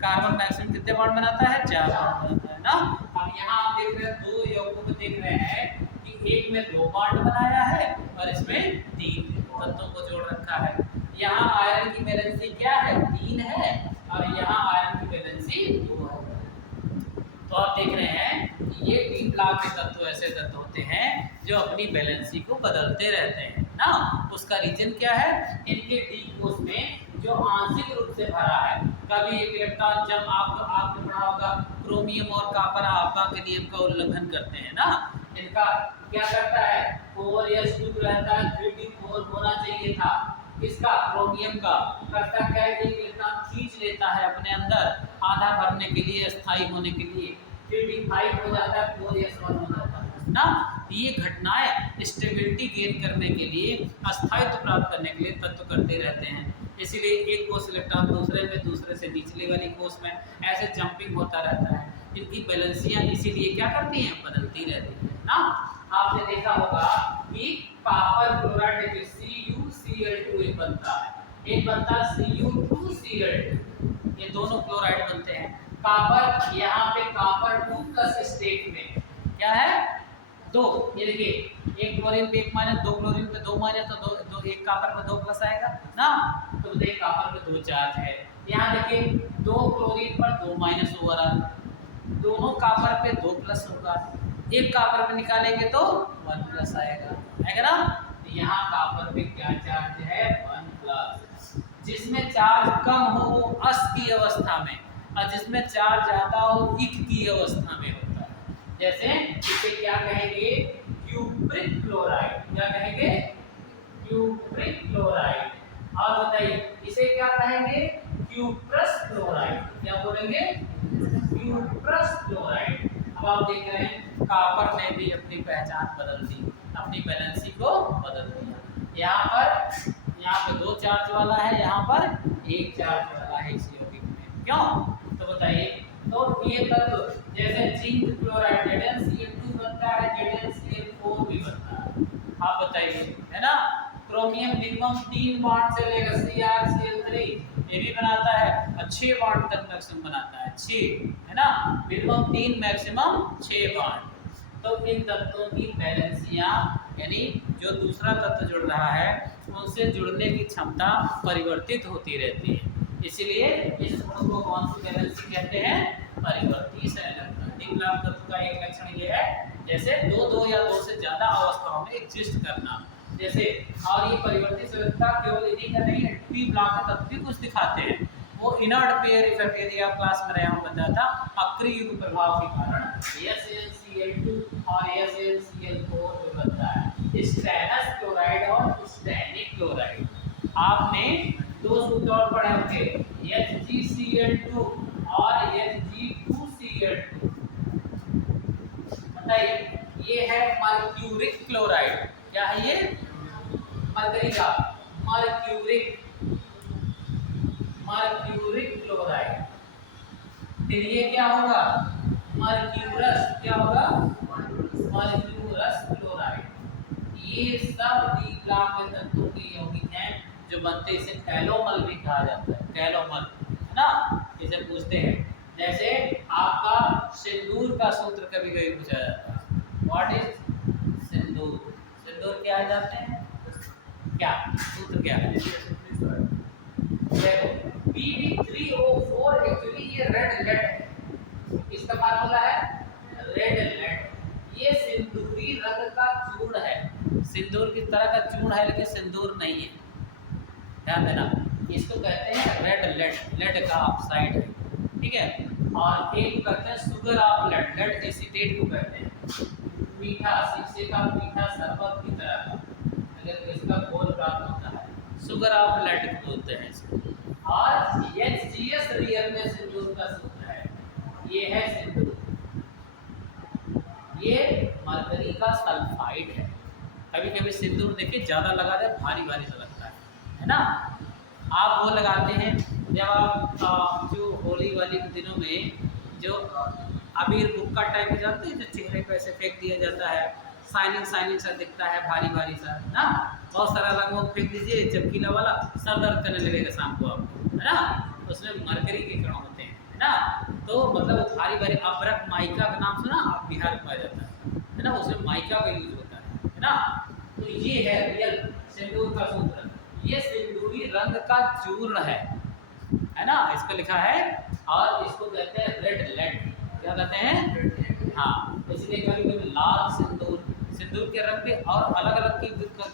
कार्बन मैक्सिमम कितने बॉन्ड बनाता है, 4 बॉन्ड बनाता है ना। अब यहाँ आप देख रहे हैं 2 यौगों को देख रहे हैं कि एक में 2 बॉन्ड बनाया है और इसमें 3 तत्वों को जोड़ रखा है। यहाँ आयरन की बैलेंसी क्या है, 3 है और यहाँ आयरन की बैलेंसी 2 है। तो आप देख रहे हैं कि ये 3 ब्लॉक के तत्व ऐसे तत्व होते हैं जो अपनी बैलेंसी को बदलते रहते हैं ना। उसका रीजन क्या है, इनके डी कोष में जो आंशिक रूप से भरा है। कभी एक इलेक्ट्रॉन जब आपने पढ़ा होगा क्रोमियम और कॉपर आपा के नियम का उल्लंघन करते हैं ना, इनका क्या करता है 4s2 रहता है, 3d4 होना चाहिए था, किसका क्रोमियम का, करता क्या है एक इलेक्ट्रॉन खींच लेता है अपने अंदर आधा भरने के लिए, स्थायी होने के लिए, 3d5 हो जाता है, 4s1 हो जाता है ना। ये घटनाएं स्टेबिलिटी गेन करने के लिए, अस्थायित्व प्राप्त करने के लिए तत्व करते रहते हैं। इसीलिए एक कोष इलेक्ट्रॉन दूसरे में, दूसरे से निचले वाली कोष में ऐसे जंपिंग होता रहता है। इनकी बैलेंसियां इसीलिए क्या करती हैं, बदलती रहती है ना। आपने देखा होगा कि कॉपर क्लोराइड के CuCl2 एक बनता है, एक बनता है Cu2Cl2, ये दोनों क्लोराइड बनते हैं। कॉपर यहाँ पे कॉपर 2+ स्टेट में क्या है 2, ये देखिए एक क्लोरीन पे 1 माइनस, 2 क्लोरीन पे 2 माइनस, तो दो एक कॉपर पे 2+ आएगा ना, तो देखिए कॉपर पे 2 चार्ज है। यहाँ देखिए 2 क्लोरीन पर 2 माइनस ओवरऑल, दोनों कॉपर पे 2+ होगा, एक कॉपर पे निकालेंगे तो 1+ आएगा ना। तो यहाँ कॉपर पे क्या चार्ज है 1+, जिसमें चार्ज कम हो वो अस की अवस्था में, और जिसमें चार्ज ज्यादा हो इक की अवस्था में होता है। जैसे इसे क्या कहेंगे क्यूप्रिक क्लोराइड, क्या कहेंगे क्यूप्रिक क्लोराइड। और बताइए इसे क्या कहेंगे क्यूप्रस क्लोराइड, क्या बोलेंगे क्यूप्रस क्लोराइड। अब आप देख रहे हैं कॉपर ने भी अपनी पहचान बदल दी, अपनी बैलेंसी को बदल दिया। यहाँ पे 2 चार्ज वाला है, यहाँ पर 1 चार्ज वाला है इस यौगिक में, क्यों तो बताइए। तो ये तत्व जैसे जिंक क्लोराइड ZnCl2 बनता है, ZnCl4 भी बनता है। आप बताइए है ना। क्रोमियम मिनिमम 3 बॉन्ड से लेकर CrCl3 ये भी बनाता है, और 6 बॉन्ड तक मैक्सिमम बनाता है, 6 है ना, मिनिमम 3 मैक्सिमम 6 बॉन्ड। तो इन तत्वों की बैलेंसियां यानी जो दूसरा तत्व जुड़ रहा है उनसे जुड़ने की क्षमता परिवर्तित होती रहती है, इसलिए इस गुण को कौन सी बैलेंसी कहते हैं, परिवर्ती संलग्नता। द्विग्लाभ तत्व का एक लक्षण ये है जैसे 2 या 2 से ज्यादा अवस्थाओं में एग्जिस्ट करना, जैसे और ये परिवर्ती संलग्नता केवल इन्हीं का नहीं है, द्विग्लाभ तत्व भी कुछ दिखाते हैं। वो इनर्ट पेयर इफेक्ट यदि आप क्लास में रहे हो बताया था, अक्रिय युग्म प्रभाव के कारण SnCl2 और SnCl4 जो बनता है, स्टेनस क्लोराइड और स्टेनिक क्लोराइड। आपने 2 सूत्र और पढ़े होंगे HgCl2 और Hg2Cl2। बताइए ये है मर्क्यूरिक क्लोराइड, क्या है ये मरकरी का मर्क्यूरिक क्लोराइड। फिर ये क्या होगा मर्क्यूरस, क्या होगा मर्क्यूरस क्लोराइड। ये सब द्विग्लाभ तत्वों के यौगिक हैं जो बनते, इसे कैलोमल भी कहा जाता है, कैलोमल है ना। इसे पूछते हैं जैसे आपका सिंदूर का सूत्र कभी कभी पूछा जाता है, व्हाट इज सिंदूर, सिंदूर क्या है जानते हैं, क्या सूत्र क्या है, देखो Pb3O4 एक्चुअली ये रेड लेड है, इसका फार्मूला है रेड लेड। ये सिंदूरी रंग का चूर्ण है, सिंदूर की तरह का चूर्ण है लेकिन सिंदूर नहीं है, ध्यान देना। इसको कहते हैं रेड लेड, लेड का ऑक्साइड है, ठीक है। और एक कहते हैं sugar of lead, lead acetate को कहते हैं, मीठा शीशे का मीठा शरबत की तरह का, अगर इसका घोल प्राप्त होता है सुगर ऑफ लेड बोलते हैं इसको। और HGS रियल में सिंदूर का सूत्र है, ये है सिंदूर, ये मरकरी का सल्फाइड है। कभी कभी सिंदूर देखिए ज़्यादा लगा दे भारी भारी सा लगता है ना। आप वो लगाते हैं जब आप जो होली वाली के दिनों में जो अबीर बुक्का टाइप जानते हैं, जो चेहरे पे ऐसे फेंक दिया जाता है, शाइनिंग सा दिखता है, भारी भारी सा ना, बहुत सारा रंग वो फेंक दीजिए चमकीला वाला, सर दर्द करने लगेगा शाम को आपको, है ना। उसमें मरकरी के कण होते हैं, है ना। तो मतलब वो भारी भारी अब्रक माइका का नाम सुना आप, बिहार में पाया जाता है ना, उसमें माइका का यूज होता है ना। तो ये है रियल सिंदूर का सूत्र, ये सिंदूरी रंग का चूर्ण है ना, इसको लिखा है। और इसको कहते हैं रेड लेड, क्या कहते हैं, हाँ। इसलिए कभी कभी लाल सिंदूर, सिंदूर के रंग भी और अलग अलग के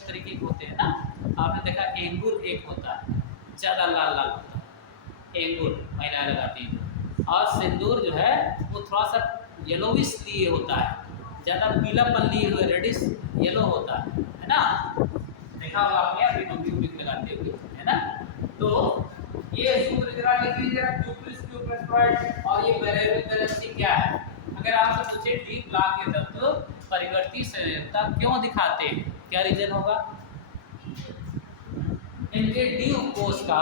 तरीके के होते हैं ना। आपने देखा एंगूर एक होता है ज़्यादा लाल लाल होता है, एंगूर महिलाएं लगाती हैं, और सिंदूर जो है वो थोड़ा सा येलोविश लिए होता है, ज़्यादा पीलापन लिए हुए रेडिश येलो होता है ना। देखा होगा आपने अपनी मम्मी उम्मी लगाते हुए, है ना। तो ये सूत्र जरा लिख लीजिए, क्यूप्रिस क्यूप्रेस्टोइड और ये वेरिएबल करेंसी क्या है। अगर आपसे पूछे डी ब्लॉक के तत्व परिवर्ती संयोजकता क्यों दिखाते हैं, क्या रीजन होगा। इनके डी उपकोष का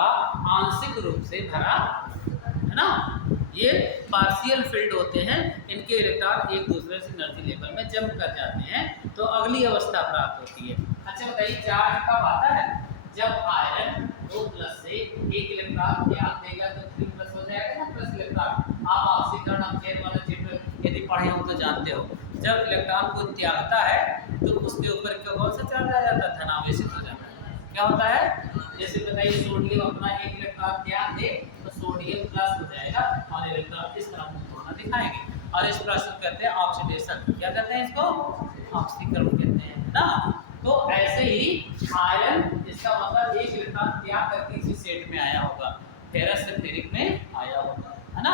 आंशिक रूप से भरा, है ना, ये पार्शियल फील्ड होते हैं, इनके इलेक्ट्रॉन एक दूसरे से एनर्जी लेवल में जंप कर जाते हैं तो अगली अवस्था प्राप्त होती है। अच्छा बताइए चार्ज कब आता है, जब आयरन 2+ से एक इलेक्ट्रॉन त्याग देगा तो 3+ हो जाएगा ना, प्लस इलेक्ट्रॉन। आप ऑक्सीकरण अपचयन वाला चैप्टर यदि पढ़े हो तो जानते हो, जब इलेक्ट्रॉन को त्यागता है तो उसके ऊपर कौन सा चार्ज आ जाता है, धनावेशित हो जाता है। क्या होता है, जैसे बताइए सोडियम अपना एक इलेक्ट्रॉन त्याग दे तो सोडियम प्लस हो जाएगा और इलेक्ट्रॉन इस तरह मुक्त होना दिखाएंगे, और इस प्रोसेस को कहते हैं ऑक्सीडेशन। क्या कहते हैं इसको, ऑक्सीकरण कहते हैं ना। तो ऐसे ही आयरन, इसका मतलब एक इलेक्ट्रॉन त्याग करके इसी सेट में आया होगा, फेरस से फेरिक में आया होगा, है ना।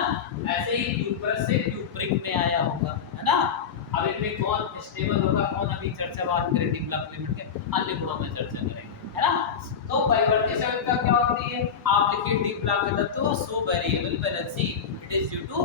ऐसे ही क्यूप्रस से क्यूप्रिक में आया होगा, है ना। अब इनमें कौन स्टेबल होगा, कौन अभी चर्चा बात करें डी ब्लॉक लिमिट के अन्य गुणों में चर्चा करेंगे, है ना। तो परिवर्ती संयोजकता क्या होती है, आप लिखिए डी ब्लॉक के तत्व so variable valency it is due to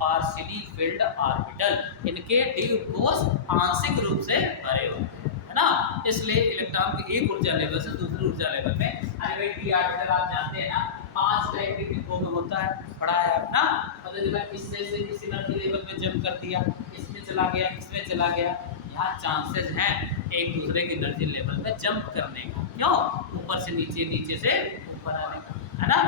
partially filled orbital, इनके डी उपकोष आंशिक रूप से भरे होते हैं, है ना। इसलिए इलेक्ट्रॉन के एक ऊर्जा लेवल से दूसरी ऊर्जा लेवल में, अरे भाई डी ऑर्बिटल आप जानते हैं ना 5 टाइप के डिब्बों में होता है, पढ़ा है ना। मतलब जब इससे से किसी एनर्जी लेवल में जंप कर दिया, इसमें चला गया, इसमें चला गया, यहाँ चांसेस हैं एक दूसरे के एनर्जी लेवल में जंप करने का, क्यों, ऊपर से नीचे, नीचे से ऊपर आने का, है ना।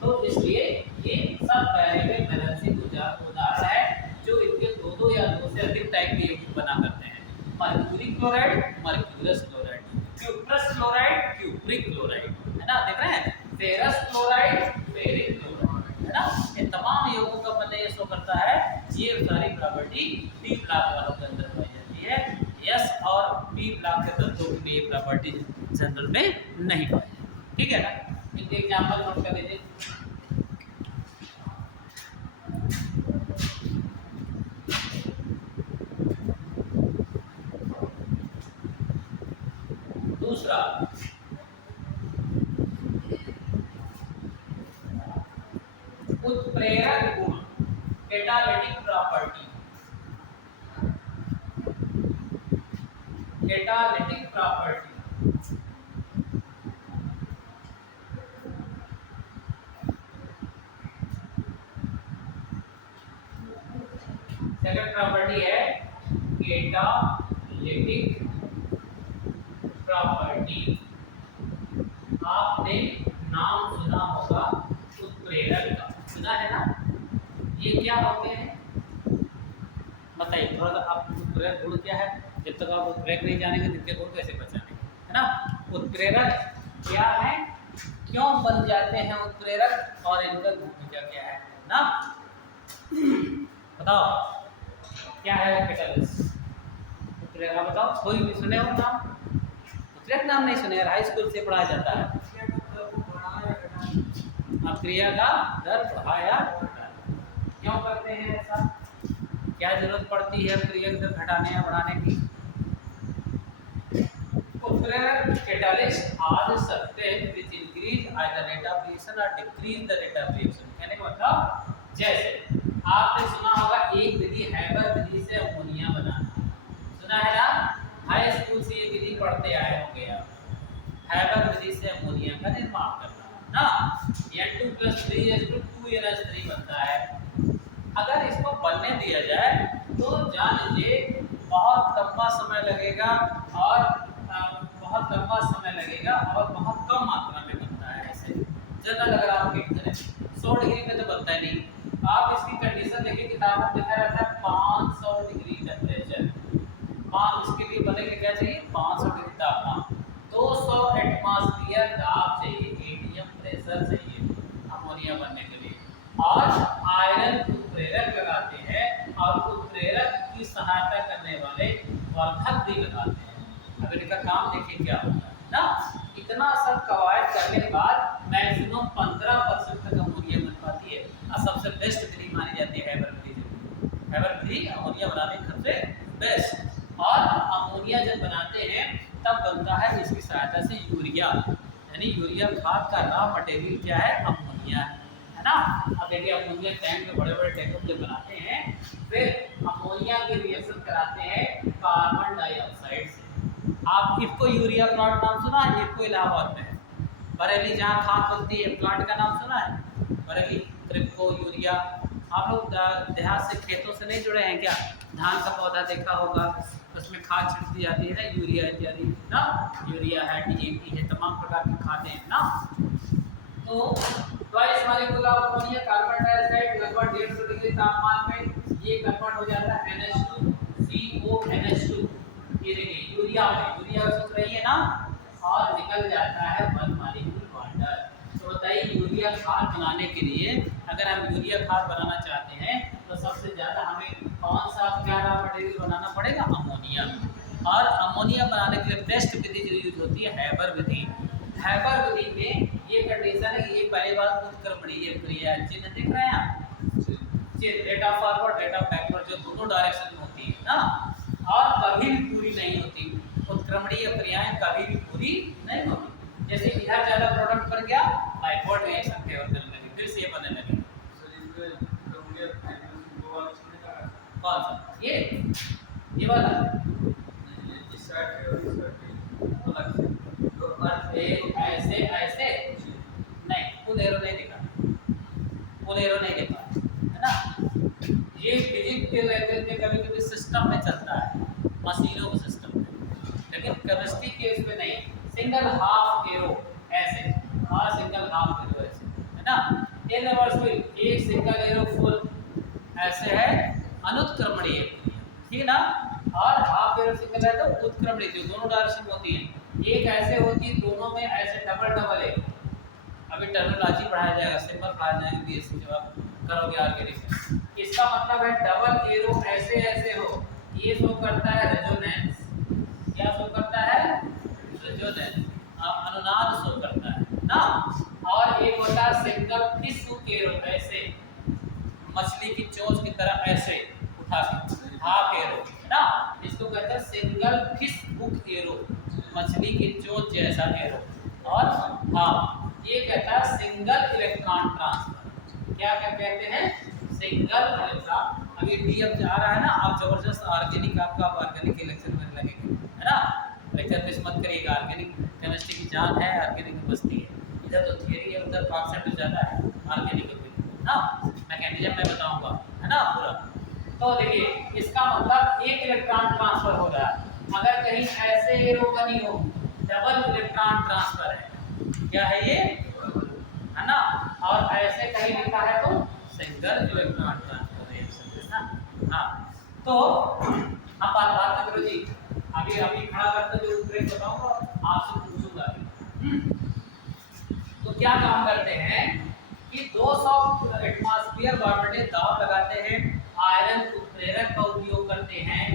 तो इसलिए ये सब वेरिएबल बैलेंसिंग उदाहरण है जो इनके दो या दो से अधिक टाइप के यौगिक बना करते हैं। Mercury chloride, mercurous chloride, cuprous chloride, cupric chloride, है ना, देख रहे हैं, फेरस क्लोराइड, फेरिक क्लोराइड, है ना। ये तमाम यौगिकों का बनने ये शो करता है, ये सारी प्रॉपर्टी डी ब्लॉक वालों के अंदर पाई जाती है। यस और बी ब्लॉक के तत्वों की ये प्रॉपर्टी जनरल में नहीं पाई, ठीक है ना। इनके एग्जांपल नोट कर लीजिए। दूसरा, उत्प्रेरक गुण, catalytic property, catalytic property. Second property है कैटालिटिक प्रॉपर्टी। आपने नाम सुना होगा उत्प्रेरक का, सुना है ना। ये क्या होते हैं बताइए थोड़ा सा, आप उत्प्रेरक गुण क्या है, जब तक आप उत्प्रेरक नहीं जानेंगे इनके गुण कैसे पहचानेंगे, है ना। उत्प्रेरक क्या है, क्यों बन जाते हैं उत्प्रेरक, और इनका गुण क्या क्या है ना, बताओ क्या है कैटालिस्ट उत्प्रेरक, बताओ। कोई भी सुने हो नाम, उत्प्रेरक नाम नहीं सुने, हाई स्कूल से पढ़ाया जाता है। अब क्रिया का दर बढ़ाया, क्यों करते हैं ऐसा, क्या जरूरत पड़ती है क्रिया का दर घटाने या बढ़ाने की। उत्प्रेरक catalyst are substance which increase either rate of reaction और decrease the rate of reaction. कहने का मतलब, जैसे आपने सुना होगा एक विधि हैबर विधि से अमोनिया बनाना, सुना है ना, हाई स्कूल से ये विधि पढ़ते आए होंगे आप, हैबर विधि से अमोनिया का निर्माण करना ना, N2+3 बनता है। अगर इसको बनने दिया जाए तो जान लीजिए बहुत लंबा समय लगेगा, और बहुत लंबा समय लगेगा और बहुत कम मात्रा में बनता है। ऐसे जनरल अगर आप हिट करें 100 डिग्री में तो बनता ही नहीं। आप इसकी कंडीशन देखिए, किताब में लिखा रहता है 500 डिग्री टेम्परेचर, इसके लिए बनेगा क्या चाहिए, 500 डिग्री तापमान, 200 एटमॉस्फेयर दाब चाहिए, एटीएम प्रेशर चाहिए अमोनिया बनने के लिए। और आयरन उत्प्रेरक लगाते हैं और उत्प्रेरक की सहायता करने वाले वर्धक भी लगाते हैं। अब इनका काम देखिए क्या होता है ना। इतना सब कवायद करने के बाद मैक्सिमम 15% तक अमोनिया बन पाती है, और सबसे बेस्ट विधि मानी अमोनिया बनाने के सबसे बेस्ट। और अमोनिया जब बनाते हैं तब बनता है इसकी सहायता से यूरिया, यानी यूरिया खाद का रॉ मटेरियल क्या है, अमोनिया है ना। अब देखिए अमोनिया टैंक में बड़े बड़े टैंक जब बनाते हैं फिर अमोनिया के रिएक्शन कराते हैं कार्बन डाइऑक्साइड से। आप इफको यूरिया प्लांट नाम सुना है? इफको इलाहाबाद में बरेली जहाँ खाद बनती है प्लांट का नाम सुना है? बरेली ट्रिप्को यूरिया। आप लोग देहात से खेतों से नहीं जुड़े हैं क्या? धान का पौधा देखा होगा, उसमें खाद छिड़क दी जाती है ना, यूरिया इत्यादि ना, यूरिया है, डीएपी है, तमाम प्रकार की खादें हैं ना। तो twice molecule of ammonia carbon dioxide लगभग 150 डिग्री तापमान पे ये कन्वर्ट हो जाता है NH2 CONH2। ये देखिए यूरिया में यूरिया सूत्र रही है ना, और निकल जाता है 1 मॉलिक्यूल वाटर। तो बताइए यूरिया खाद बनाने के लिए अगर हम यूरिया खाद बनाना चाहते हैं तो सबसे ज़्यादा हमें कौन सा क्या रॉ मटेरियल बनाना पड़ेगा, अमोनिया। और अमोनिया बनाने के लिए बेस्ट विधि जो यूज होती है हैबर विधि। हैबर विधि में ये कंडीशन है कि ये पहले बार उत्क्रमणीय क्रिया, चिन्ह दिख रहे हैं आप, चिन्ह डेटा फॉरवर्ड डेटा बैकवर्ड जो दोनों डायरेक्शन में होती है ना, और कभी भी पूरी नहीं होती। उत्क्रमणीय क्रियाएं कभी भी पूरी नहीं होती। जैसे इधर ज्यादा प्रोडक्ट बन गया बैकवर्ड रिएक्शन फेवर करने लगे, फिर से ये बनने लगे। कौन सा? ये वाला ऐसे ऐसे नहीं, फुल एरो नहीं दिखा, फुल एरो नहीं दिखा है ना। ये फिजिक्स के लैंग्वेज में कभी कभी सिस्टम में चलता है, मशीनों के सिस्टम में, लेकिन केमिस्ट्री के इसमें नहीं। सिंगल हाफ एरो ऐसे और सिंगल हाफ एरो ऐसे है ना। इन वर्ड्स में एक सिंगल एरो फुल ऐसे है अनुत्क्रमणीय, ठीक ना, और हाफ एरो सिंगल है तो उत्क्रमणीय, जो दोनों डायरेक्शन में होती है। एक ऐसे होती है दोनों में ऐसे डबल डबल है। अभी टर्मिनोलॉजी पढ़ाया जाएगा, सिंबल पढ़ाया जाएगा बीएससी जब आप करोगे ऑर्गेनिक में। इसका मतलब है डबल एरो ऐसे ऐसे हो, ये शो करता है रेजोनेंस। क्या शो करता है? रेजोनेंस, अनुनाद शो करता है ना। और एक होता है सिंगल फिश हुक एरो, ऐसे मछली की चोंच की तरह ऐसे उठा के हाफ एरो ना, इसको कहते हैं सिंगल फिश हुक एरो, मछली की चोंच जैसा एरो। और हाँ ये कहता है सिंगल इलेक्ट्रॉन ट्रांसफर। क्या क्या कहते हैं? Single electron. अभी डीएफ जा रहा है ना, आप जबरदस्त ऑर्गेनिक आपका ऑर्गेनिक के लेक्चर में लगेगा है ना। लेक्चर मिस मत करिएगा, ऑर्गेनिक केमिस्ट्री की जान है, ऑर्गेनिक में बसती है। इधर तो थियरी है, उधर कॉन्सेप्ट ज़्यादा है ऑर्गेनिक में ना, मैकेनिज्म में बताऊंगा है ना पूरा। तो देखिए इसका मतलब एक इलेक्ट्रॉन ट्रांसफर हो रहा है। अगर कहीं ऐसे एरो बनी हो, डबल इलेक्ट्रॉन ट्रांसफर है, क्या है ये है ना। और ऐसे कहीं लिखा है तो सिंगल इलेक्ट्रॉन ट्रांसफर रिएक्शन है ना। हाँ तो हम बात करो जी, अभी खड़ा करते जो ब्रेक बताऊंगा आपसे पूछूंगा। तो क्या काम करते हैं कि 200 एटमॉस्फेयर वाटर दाब लगाते हैं, आयरन उत्प्रेरक का उपयोग करते हैं,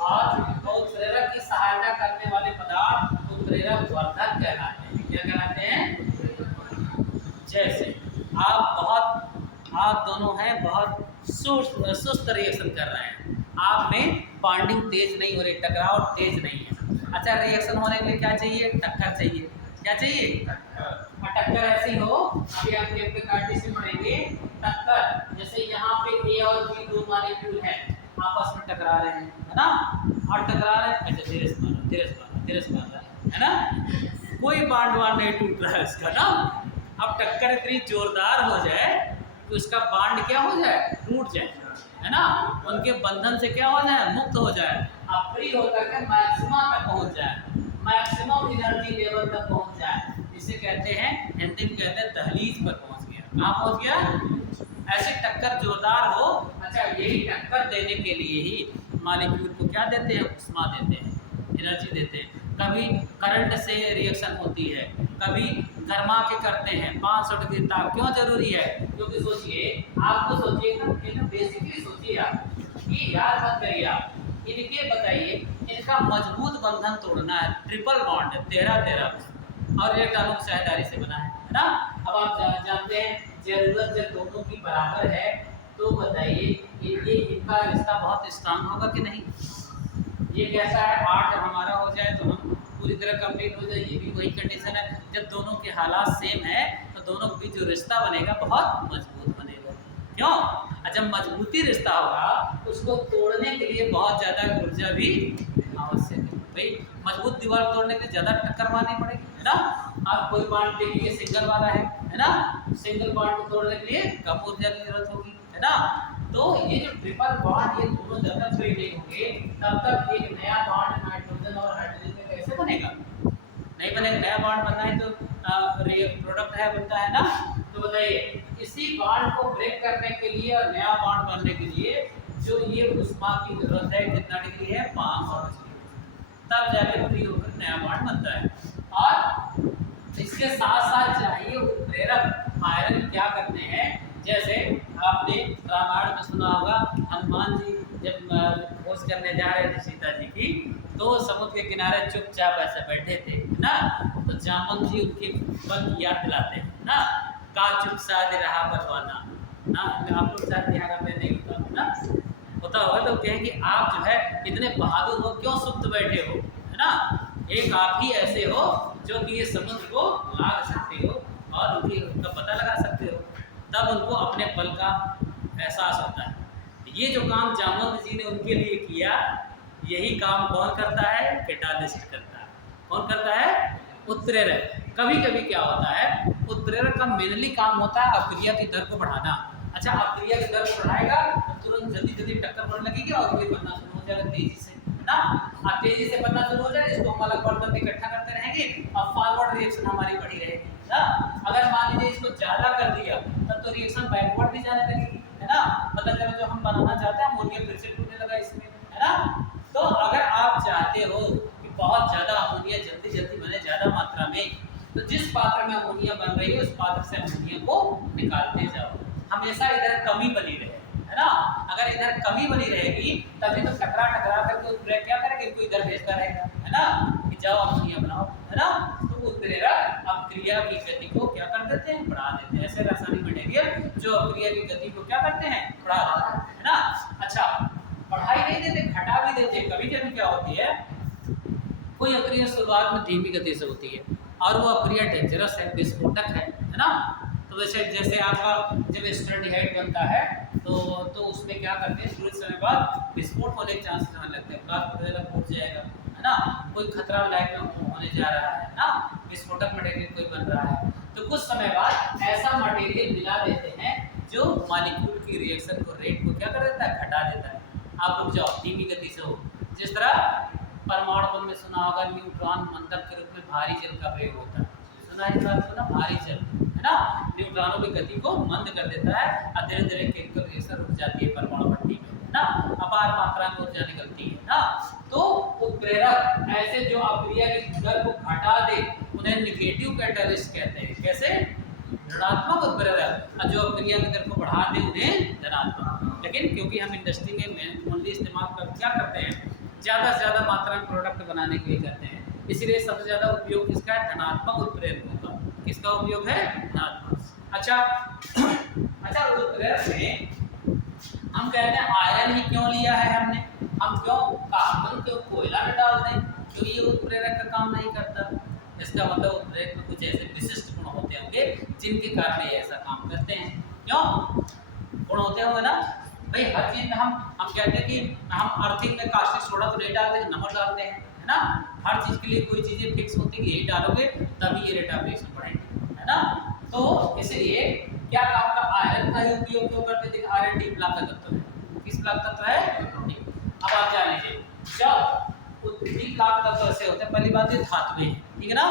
और उत्प्रेरक की सहायता करने वाले पदार्थ उत्प्रेरक वर्धक कहलाते हैं। क्या कहलाते हैं? जैसे आप दोनों हैं बहुत सुस्त रिएक्शन कर रहे हैं, आप में बॉन्डिंग तेज नहीं हो रही, टकराव तेज नहीं है। अच्छा रिएक्शन होने के लिए क्या चाहिए? टक्कर चाहिए। क्या चाहिए? टक्कर ऐसी हो, अभी आप एक कार्टेशियन पढ़ेंगे, टक्कर जैसे यहाँ पे ए और बी दो मॉलिक्यूल हैं आपस में टकरा रहे हैं है ना, और टकरा रहे हैं ऐसे धीरे से मार रहा है ना, कोई बांड नहीं टूट रहा है इसका ना। अब टक्कर इतनी जोरदार हो जाए तो उसका बांड क्या हो जाए? टूट जाए है ना, उनके बंधन से क्या हो जाए? मुक्त हो जाए, अब फ्री होकर के मैक्सिमम तक पहुंच जाए, मैक्सिमम एनर्जी लेवल तक पहुंच जाए। इसे कहते हैं, हिंदी में कहते हैं दहलीज पर पहुंच गया। कहाँ पहुंच गया? ऐसे टक्कर जोरदार हो। अच्छा यही टक्कर देने के लिए ही मॉलिक्यूल को क्या देते हैं? उष्मा देते हैं, एनर्जी देते हैं। कभी करंट से रिएक्शन होती है, कभी गर्मा के करते हैं। 500 डिग्री ताप क्यों जरूरी है? क्योंकि सोचिए, आपको सोचिए ना, बेसिकली सोचिए आप, ये याद मत करिए आप, इनके बताइए इनका मजबूत बंधन तोड़ना है, ट्रिपल बॉन्ड 13 और इलेक्ट्रॉनों की साझेदारी से बना है ना। अब आप जानते हैं जरूरत जब दोनों की बराबर है तो बताइए ये इनका रिश्ता बहुत स्ट्रांग होगा कि नहीं? ये कैसा है, 8 हमारा हो जाए तो हम पूरी तरह कंप्लीट हो जाए, ये भी वही कंडीशन है। जब दोनों के हालात सेम है तो दोनों के बीच जो रिश्ता बनेगा बहुत मजबूत बनेगा। क्यों? जब मजबूती रिश्ता होगा उसको तोड़ने के लिए बहुत ज़्यादा ऊर्जा भी आवश्यक है। भाई मजबूत दीवार तोड़ने के लिए ज़्यादा टक्कर मारनी पड़ेगी, है ना। आप कोई बांध देखिए सिंगल वाला है ना, सिंगल बांध को तोड़ने के लिए कम ऊर्जा की जरूरत होगी, है ना। तो ये जो ट्रिपल बॉन्ड ये दोनों जब तक फ्री नहीं होंगे तब तक एक नया बॉन्ड नाइट्रोजन और हाइड्रोजन में कैसे बनेगा? नहीं बनेगा। नया बॉन्ड बनना है तो प्रोडक्ट है बनता है ना। तो बताइए इसी बॉन्ड को ब्रेक करने के लिए और नया बॉन्ड बनने के लिए जो ये ऊष्मा की जरूरत है कितना डिग्री है? 500 डिग्री, तब जाके फ्री होकर नया बॉन्ड बनता है। और इसके साथ साथ चाहिए उत्प्रेरक आयरन क्या करते हैं, जैसे आपने रामायण में सुना होगा हनुमान जी जब खोज करने जा रहे थे सीता जी की, तो समुद्र के किनारे चुपचाप ऐसे बैठे थे ना, तो जामवंत जी उनकी बल की याद दिलाते हैं ना, का चुप साध रहा परवाना ना। आप लोग शायद यहाँ का नहीं होता ना, होता होगा तो कहें कि आप जो है इतने बहादुर हो, क्यों सुप्त बैठे हो, है ना। एक आप ही ऐसे हो जो कि ये समुद्र को लाग सकते हो और उनका पता लगा सकते हो, तब उनको अपने बल का एहसास होता है। ये जो काम जामवंत जी ने उनके लिए किया, यही काम कौन करता है? कैटालिस्ट करता है। कौन करता है? उत्प्रेरक। कभी कभी क्या होता है, उत्प्रेरक का मेनली काम होता है अभिक्रिया की दर को बढ़ाना। अच्छा, अभिक्रिया की दर को बढ़ाएगा तो तुरंत जल्दी जल्दी टक्कर बढ़ने लगेगी और ये बनना शुरू हो जाएगा तेजी से, है ना। अब तेजी से बनना शुरू हो जाए, इसको हम अलग बर्तन में इकट्ठा करते रहेंगे और फॉरवर्ड रिएक्शन हमारी बढ़ी रहेगी ना। अगर मान लीजिए इसको ज़्यादा कर दिया तब तो रिएक्शन बैकवर्ड भी जाने लगेगी, है ना। मतलब चलो जो हम बनाना चाहते हैं अमोनिया फिर से टूटने लगा इसमें, है ना। तो अगर आप चाहते हो कि बहुत ज़्यादा अमोनिया जल्दी जल्दी बने ज़्यादा मात्रा में, तो जिस पात्र में अमोनिया बन रही है उस पात्र से अमोनिया को निकालते जाओ, हमेशा इधर कमी बनी रहे, है ना। अगर इधर कमी बनी रहेगी तभी तो टकरा टकरा करके उत्प्रेरक क्या करेंगे, कोई इधर भेजता रहेगा, है ना, कि जाओ अमोनिया बनाओ, है ना। तो उत्प्रेरक अपक्रिया की गति को क्या कर देते हैं? बढ़ा देते हैं। ऐसे रासायनिक मटेरियल जो अपक्रिया की गति को क्या करते हैं? बढ़ा देते हैं, है ना। अच्छा, बढ़ाई नहीं देते, घटा भी देते हैं। कभी कभी क्या होती है, कोई अपक्रिया शुरुआत में धीमी गति से होती है और वो अपक्रिया डेंजरस है, विस्फोटक है ना। तो वैसे जैसे आपका जब स्टैंडर्ड बनता है तो उसमें क्या करते हैं, थोड़े समय बाद विस्फोट होने के चांसेस होने लगते हैं, ब्लास्ट वगैरह फूट जाएगा, है ना। कोई खतरा लाइफ में होने जा रहा है ना, विस्फोटक मटेरियल कोई बन रहा है, तो कुछ समय बाद ऐसा मटेरियल मिला देते हैं जो मॉलिक्यूल की रिएक्शन को रेट को क्या कर देता है? घटा देता है। आप रुक जाओ, धीमी गति से हो। जिस तरह परमाणु बम में सुना होगा न्यूट्रॉन मंदक के रूप में भारी जल का प्रयोग होता है, सुना है बात? सुना, भारी जल, है ना, न्यूट्रॉनों की गति को मंद कर देता है और धीरे धीरे केमिकल रिएक्शन रुक जाती है परमाणु भट्टी में, है ना, अपार मात्रा में ऊर्जा निकलती है ना। तो उत्प्रेरक ऐसे जो अपक्रिया की दर को घटा दे उन्हें निगेटिव कैटालिस्ट कहते हैं। कैसे? ऋणात्मक उत्प्रेरक। और जो अपक्रिया की दर को बढ़ा दे उन्हें धनात्मक। लेकिन क्योंकि हम इंडस्ट्री में ओनली इस्तेमाल कर क्या करते हैं, ज़्यादा से ज़्यादा मात्रा में प्रोडक्ट बनाने के लिए करते हैं, इसलिए सबसे ज़्यादा उपयोग किसका है? धनात्मक उत्प्रेरकों का। किसका उपयोग है? धनात्मक। अच्छा अच्छा, उत्प्रेरक में हम कहते हैं आयरन ही क्यों लिया है हमने, हम क्यों कार्बन क्यों कोयला में डाल दें, क्योंकि ये उत्प्रेरक का काम नहीं करता। इसका मतलब उत्प्रेरक में कुछ ऐसे विशिष्ट गुण होते होंगे जिनके कारण ये ऐसा काम करते हैं। क्यों गुण होते होंगे ना भाई? हर चीज में हम कहते हैं कि हम अर्थिंग में कास्टिक सोडा तो नहीं डालते, नमक डालते हैं, है ना। हर चीज के लिए कोई चीजें फिक्स होती है, यही डालोगे तभी ये रेट ऑफ रिएक्शन बढ़ेंगे, है ना। तो इसलिए क्या आपका आयरन का ही उपयोग क्यों करते हैं? आयरन डी ब्लॉक का तत्व है। किस ब्लॉक तत्व है? अब आप जान लीजिए, जब डी ब्लॉक तत्व ऐसे होते हैं, पहली बात ये धातुएं हैं, ठीक है ना,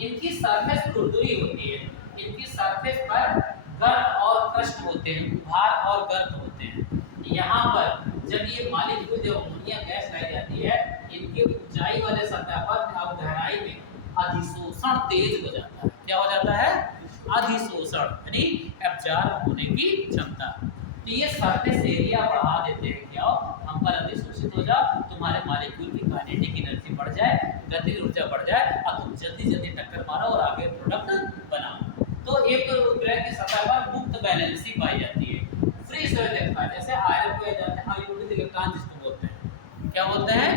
इनकी सरफेस खुरदुरी होती है, इनकी सरफेस पर गर्त और क्रस्ट होते हैं, उभार और गर्त होते हैं। यहाँ पर जब ये मॉलिक्यूल जो अमोनिया गैस लाई जाती है, इनके ऊंचाई वाले सतह पर अब गहराई में अधिशोषण तेज हो जाता है। क्या हो जाता है? अधिशोषण, यानी एब्जॉर्ब होने की क्षमता। तो ये सरफेस एरिया बढ़ा देते हैं, क्या हम पर अधिशोषित हो जाओ, तुम्हारे मॉलिक्यूल की काइनेटिक एनर्जी बढ़ जाए, गतिज ऊर्जा बढ़ जाए और तुम जल्दी जल्दी टक्कर मारो और आगे प्रोडक्ट बनाओ। तो एक उत्प्रेरक की सतह पर मुक्त बैलेंसी पाई जाती है, फ्री स्टोरेज एक्सपायर, जैसे आयरन को जाते हैं अनलिमिटेड इलेक्ट्रॉन जिसको बोलते हैं, क्या बोलते हैं,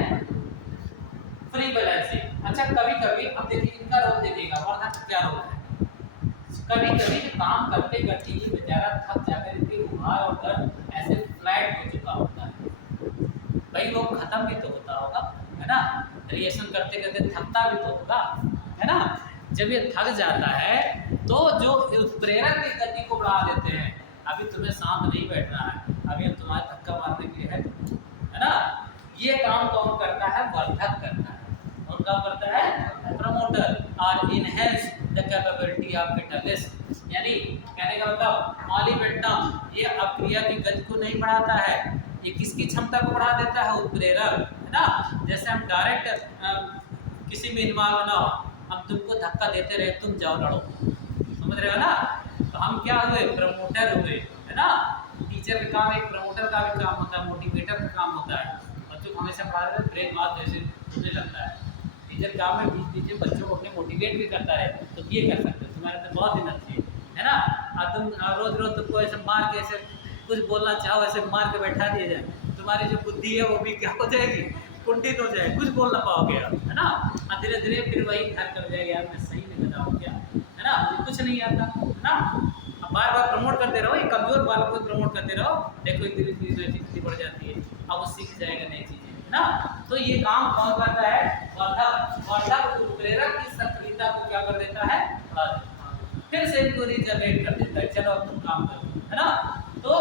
फ्री बैलेंसिंग। अच्छा कभी कभी अब देखिए इनका रोल देखिएगा, वरना क्या रोल है, कभी कभी काम करते करते ये बेचारा थक जाकर इनके उभार और दर्द ऐसे फ्लैट हो चुका होता है, भाई वो खत्म भी तो होता होगा, है ना, रिएक्शन करते करते थकता भी तो होगा, है ना। जब ये थक जाता है तो जो उत्प्रेरक की गति को बढ़ा देते हैं, अभी तुम्हें शांत नहीं बैठना है, अभी हम तुम्हारे धक्का मारने के लिए है ना। ये काम कौन करता है, वर्धक करता है, कौन काम करता है, प्रमोटर और enhance the capability of catalyst, यानी कहने का मतलब मॉलिबेटनम ये अपक्रिया की गति को नहीं बढ़ाता है, ये किसकी क्षमता को बढ़ा देता है, उत्प्रेरक, है ना। जैसे हम डायरेक्ट किसी में इन्वॉल्व ना हो, हम तुमको धक्का देते रहे, तुम जाओ लड़ो, समझ रहे हो ना, तो हम क्या हुए, प्रमोटर हुए, है ना। टीचर का काम, एक प्रमोटर का भी काम होता है, मोटिवेटर का काम होता है, बच्चों को हमेशा पढ़ा रहे ब्रेन बात जैसे मुझे लगता है, टीचर काम में बीच बीच में बच्चों को अपने मोटिवेट भी करता है, तो ये कर सकते हो, तुम्हारे तो बहुत एनर्जी है ना। और तुम रोज रोज तुमको ऐसे मार के ऐसे कुछ बोलना चाहो, ऐसे मार के बैठा दिया जाए, तुम्हारी जो बुद्धि है वो भी क्या हो जाएगी, कुंठित हो जाए, कुछ बोल ना पाओगे आप, है ना। और धीरे धीरे फिर वही घर कर जाएगा, यार मैं सही में बताऊँ क्या, है ना, मुझे कुछ नहीं आता, है ना। अब बार बार प्रमोट करते रहो, ये कमजोर वालों को प्रमोट करते रहो, देखो धीरे धीरे बढ़ जाती है, अब वो सीख जाएगा नई चीजें, है ना। तो ये काम कौन करता है, वर्धक, वर्धक उत्प्रेरक की सक्रियता को क्या कर देता है, बढ़ा देता है, फिर से इनको रीजनरेट कर देता है, चलो अब तुम काम करो, है ना। तो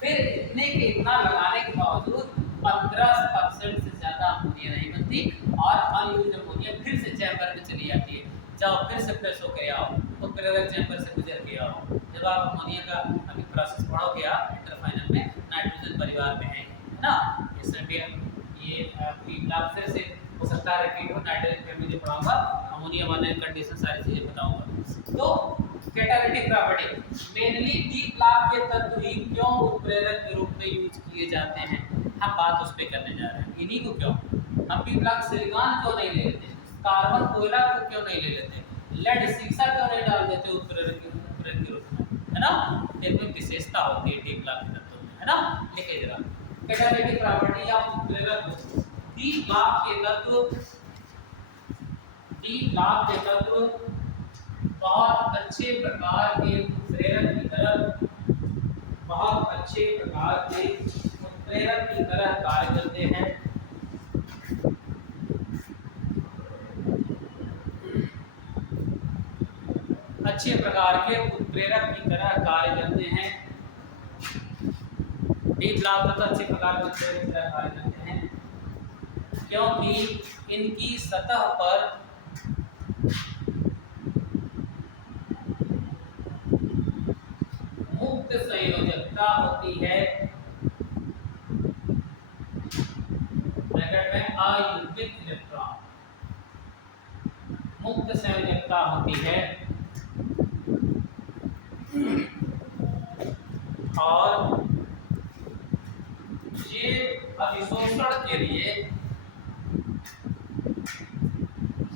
फिर इतने के इतना लगाने के बावजूद 15% से ज्यादा अमोनिया नहीं बनती और अनयूज्ड अमोनिया फिर से चैम्बर में चली जाती है, जाओ फिर से फ्रेश होकर आओ, तो प्रेरक चैम्बर से गुजर के आओ, जब आप अमोनिया का अभी प्रोसेस पढ़ोगे आप इंटरफाइनल में नाइट्रोजन परिवार में है ना, इसलिए ये आप फिर से हो सकता है रिपीट हो, नाइट्रोजन फैमिली जो पढ़ाऊंगा, अमोनिया बनने की कंडीशन सारी चीजें बताऊंगा। तो catalytic property mainly D block के तत्व ही क्यों उत्प्रेरक के रूप में यूज किए जाते हैं, हम बात उस पर करने जा रहे हैं, इन्हीं को क्यों हम डी ब्लॉक सिलिकॉन क्यों नहीं ले लेते, कार्बन कोयला को क्यों नहीं ले लेते, लेड सीसा क्यों नहीं डाल देते उत्प्रेरक के रूप में, है ना। इनमें विशेषता होती है डी ब्लॉक के तत्वों में, है ना। लिखिए जरा कैटालिटिक प्रॉपर्टी या उत्प्रेरक डी ब्लॉक के तत्व, डी ब्लॉक के तत्व बहुत अच्छे प्रकार के उत्प्रेरक की तरह, बहुत अच्छे प्रकार के उत्प्रेरक की तरह कार्य करते हैं, अच्छे प्रकार के उत्प्रेरक की तरह कार्य करते हैं, डी ब्लॉक तो अच्छे प्रकार के उत्प्रेरक की तरह कार्य करते हैं, क्योंकि इनकी सतह पर मुक्त संयोजकता होती है, ब्रैकेट में अयुग्मित इलेक्ट्रॉन, मुक्त संयोजकता होती है और ये अधिशोषण के लिए,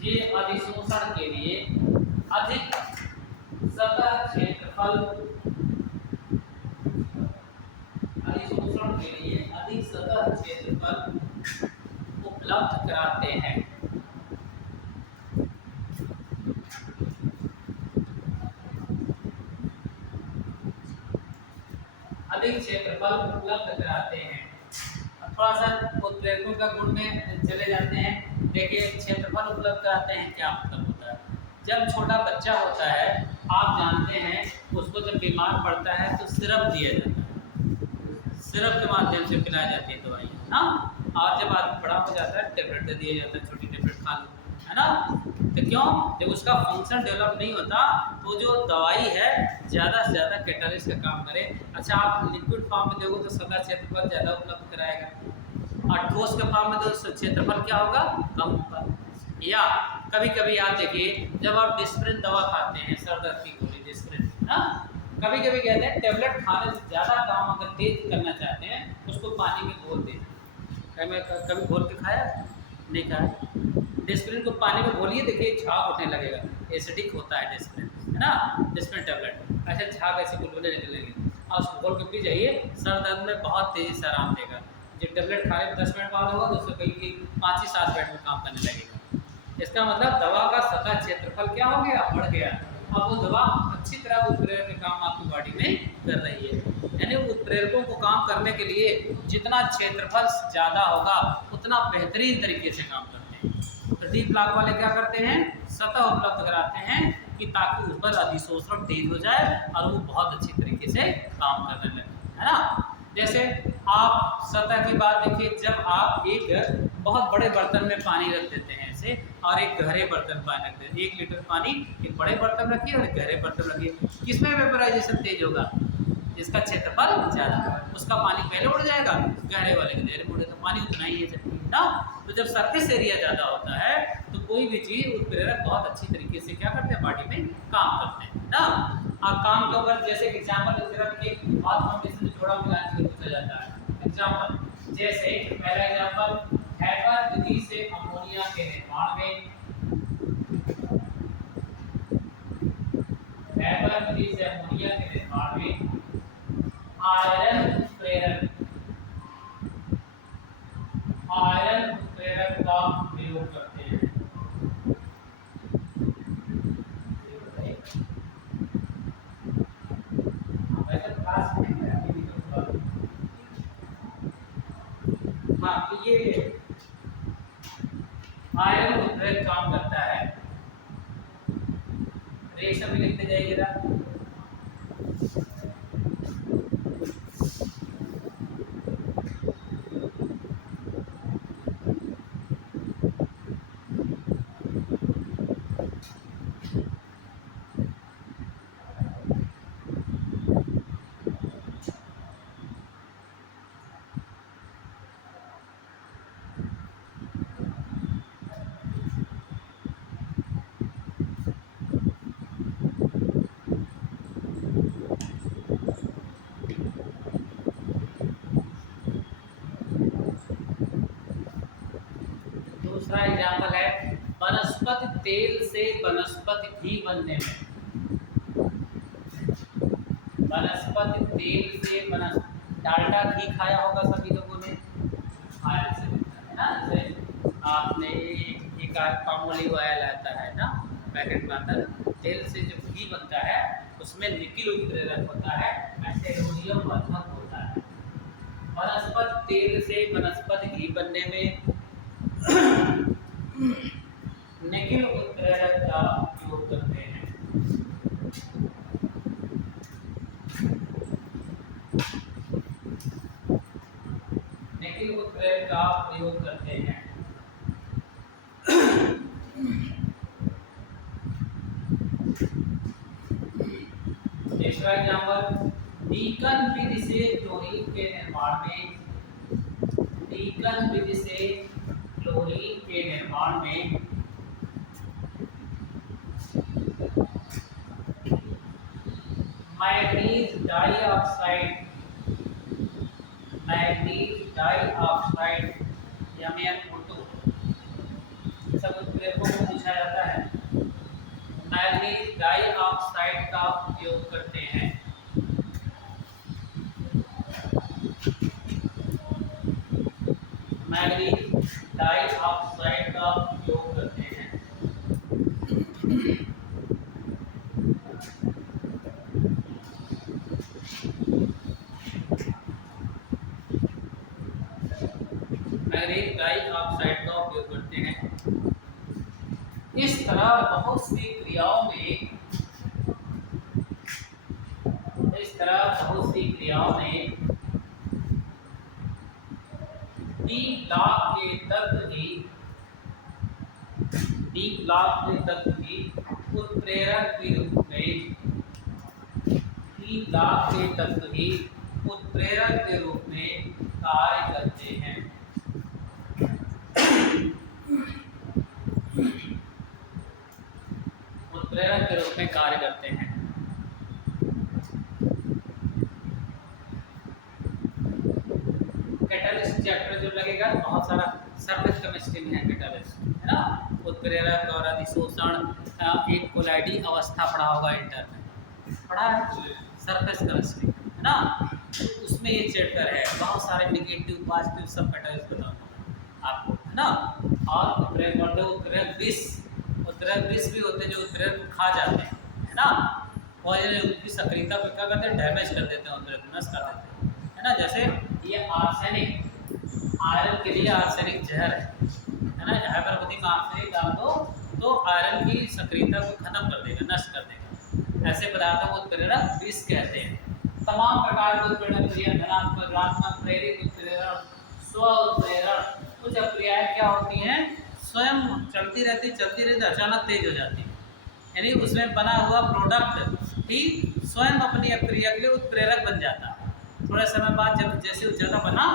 ये अधिशोषण के लिए अधिक सतह क्षेत्रफल, अधिशोषण के लिए अधिक सतह क्षेत्रफल उपलब्ध कराते हैं, अधिक क्षेत्रफल उपलब्ध कराते हैं। थोड़ा सा उत्प्रेरकों का गुण में चले जाते हैं, देखिए क्षेत्रफल उपलब्ध कराते हैं क्या मतलब होता है, जब छोटा बच्चा होता है आप जानते हैं उसको जब बीमार पड़ता है तो सिरप दिया जाता है, सिरप के माध्यम से पिलाई जाती है दवाई ना, और जब आदमी बड़ा हो जाता है टेबलेट दे दिया जाता है, छोटी टेबलेट खा लो, है ना। तो क्यों, जब उसका फंक्शन डेवलप नहीं होता तो जो दवाई है ज़्यादा से ज़्यादा कैटालिस्ट का काम करे। अच्छा आप लिक्विड फॉर्म में दोगे तो सतह क्षेत्रफल ज़्यादा उपलब्ध कराएगा, और ठोस के फॉर्म में तो क्षेत्रफल क्या होगा, कम होगा। या कभी कभी आप देखिए जब आप डिस्प्रिन दवा खाते हैं, सर दर्द की गोली डिस्प्रिन ना, कभी कभी कहते हैं टेबलेट खाने से ज़्यादा काम अगर तेज करना चाहते हैं उसको पानी में घोल दें, कभी घोल के खाया, नहीं खाया, डिस्प्रिन को पानी में घोलिए, देखिए झाग उठने लगेगा, एसिडिक होता है डिस्प्रिन, है ना, डिस्प्रिन टेबलेट, ऐसे झाग ऐसे बुलबुले निकलेंगे। आप उसको खोल के पी जाइए, सर दर्द में बहुत तेज़ी से आराम देगा। जब टेबलेट खाने में 10 मिनट बाद होगा तो उससे कहीं कि 5 ही 7 मिनट में काम करने लगेगा। इसका मतलब दवा का सतह क्षेत्रफल क्या हो गया, बढ़ गया। अब वो दवा अच्छी तरह उत्प्रेरक के काम आपकी बॉडी में कर रही है। यानी उत्प्रेरकों को काम करने के लिए जितना क्षेत्रफल ज़्यादा होगा उतना बेहतरीन तरीके से काम करते हैं। तो डी ब्लॉक वाले क्या करते हैं, सतह उपलब्ध कराते हैं कि ताकि उस पर अधिशोषण तेज हो जाए और वो बहुत अच्छी तरीके से काम करने लगे, है ना। जैसे आप सतह की बात देखिए, जब आप एक बहुत बड़े बर्तन में पानी रख देते हैं ऐसे और एक गहरे बर्तन में पानी रख देते हैं, 1 लीटर पानी एक बड़े बर्तन में रखिए और एक गहरे बर्तन में रखिए, किसमें वेपराइजेशन तेज होगा, जिसका क्षेत्रफल ज़्यादा, उसका पानी पहले उड़ जाएगा, गहरे वाले के देर में उड़ेगा, पानी उतना ही है ना। तो जब सरफेस एरिया ज़्यादा होता है तो कोई भी चीज़ उत्प्रेरक बहुत अच्छी तरीके से क्या करते हैं, बॉडी में काम करते हैं ना। और काम के ऊपर जैसे एग्जाम्पल के बहुत कॉम्बिनेशन जोड़ा मिला के पूछा जाता है। एग्जाम्पल जैसे पहला एग्जाम्पल, हैपर विधि से अमोनिया के निर्माण में, हैपर विधि से अमोनिया के निर्माण में आयरन उत्प्रेरक का प्रयोग करते हैं। हाँ, ये आयरन उत्प्रेरक काम करता है। रिएक्शन में लिखते जाइएगा। दूसरा एग्जाम्पल है वनस्पति तेल से वनस्पति घी बनने में। वनस्पति तेल से डालडा घी खाया होगा सभी लोगों ने, खाया से बनता है ना। जैसे आपने एक पामोलिव ऑयल आता है ना पैकेट के अंदर, तेल से जो घी बनता है उसमें निकिल उत्प्रेरक होता है, एंटीरोडियम वर्धक होता है। वनस्पति तेल से वनस्पति घी बनने में निकिल उत्प्रेरक का उपयोग करते हैं। निकिल उत्प्रेरक का प्रयोग करते हैं। तीसरा एग्जाम्पल, डीकन विधि से क्लोरीन के निर्माण में, डीकन विधि से क्लोरीन के निर्माण में manganese dioxide, manganese dioxide MnO2 सब उत्प्रेरकों को पूछा जाता है। मैग्नीज डाइऑक्साइड का उपयोग करते हैं। मैग्नीज डाइऑक्साइड का उपयोग करते हैं। मैग्नीज डाइऑक्साइड का उपयोग करते हैं। इस तरह बहुत सी क्रियाओं में, इस तरह बहुत सी क्रियाओं में डी ब्लॉक के तत्व ही, डी ब्लॉक के तत्व ही उत्प्रेरक के रूप में, डी ब्लॉक के तत्व ही उत्प्रेरक के रूप में कार्य करते हैं। उत्प्रेरक के रूप में कार्य करते हैं। कैटालिस्ट चैप्टर जो लगेगा बहुत सारा सरफेस केमिस्ट्री में है कैटालिस्ट, है ना। उत्प्रेरक और अधिशोषण, एक कोलाइडी अवस्था पढ़ा होगा इंटर में, पढ़ा है सरफेस केमिस्ट्री, है है ना। तो उसमें ये चैप्टर है, बहुत सारे नेगेटिव पॉजिटिव सब कैटेगरीज बताऊंगा आपको, है ना। और उत्प्रेरक विष भी होते हैं जो उत्प्रेरक को खा जाते हैं, है ना। और ये उनकी सक्रियता को क्या करते हैं, डैमेज कर देते हैं, उत्प्रेरक को नष्ट कर देते हैं, है ना। जैसे ये आर्सेनिक, आयरन के लिए आर्सेनिक जहर है ना। हाइपरबोलिक आर्सेनिक डाल दो तो आयरन की सक्रियता को खत्म कर देगा, नष्ट कर देगा। ऐसे पदार्थों को उत्प्रेरक विष कहते हैं। तमाम प्रकार के उत्प्रेरक क्रिया, धनात्मक, ऋणात्मक, प्रेरित उत्प्रेरण, स्व उत्प्रेरण। कुछ क्रियाएं क्या होती हैं, स्वयं चलती रहती, अचानक तेज हो जाती है, यानी उसमें बना हुआ प्रोडक्ट ही स्वयं अपनी अक्रिया के लिए उत्प्रेरक बन जाता है। थोड़े समय बाद जब जैसे ज़्यादा बना,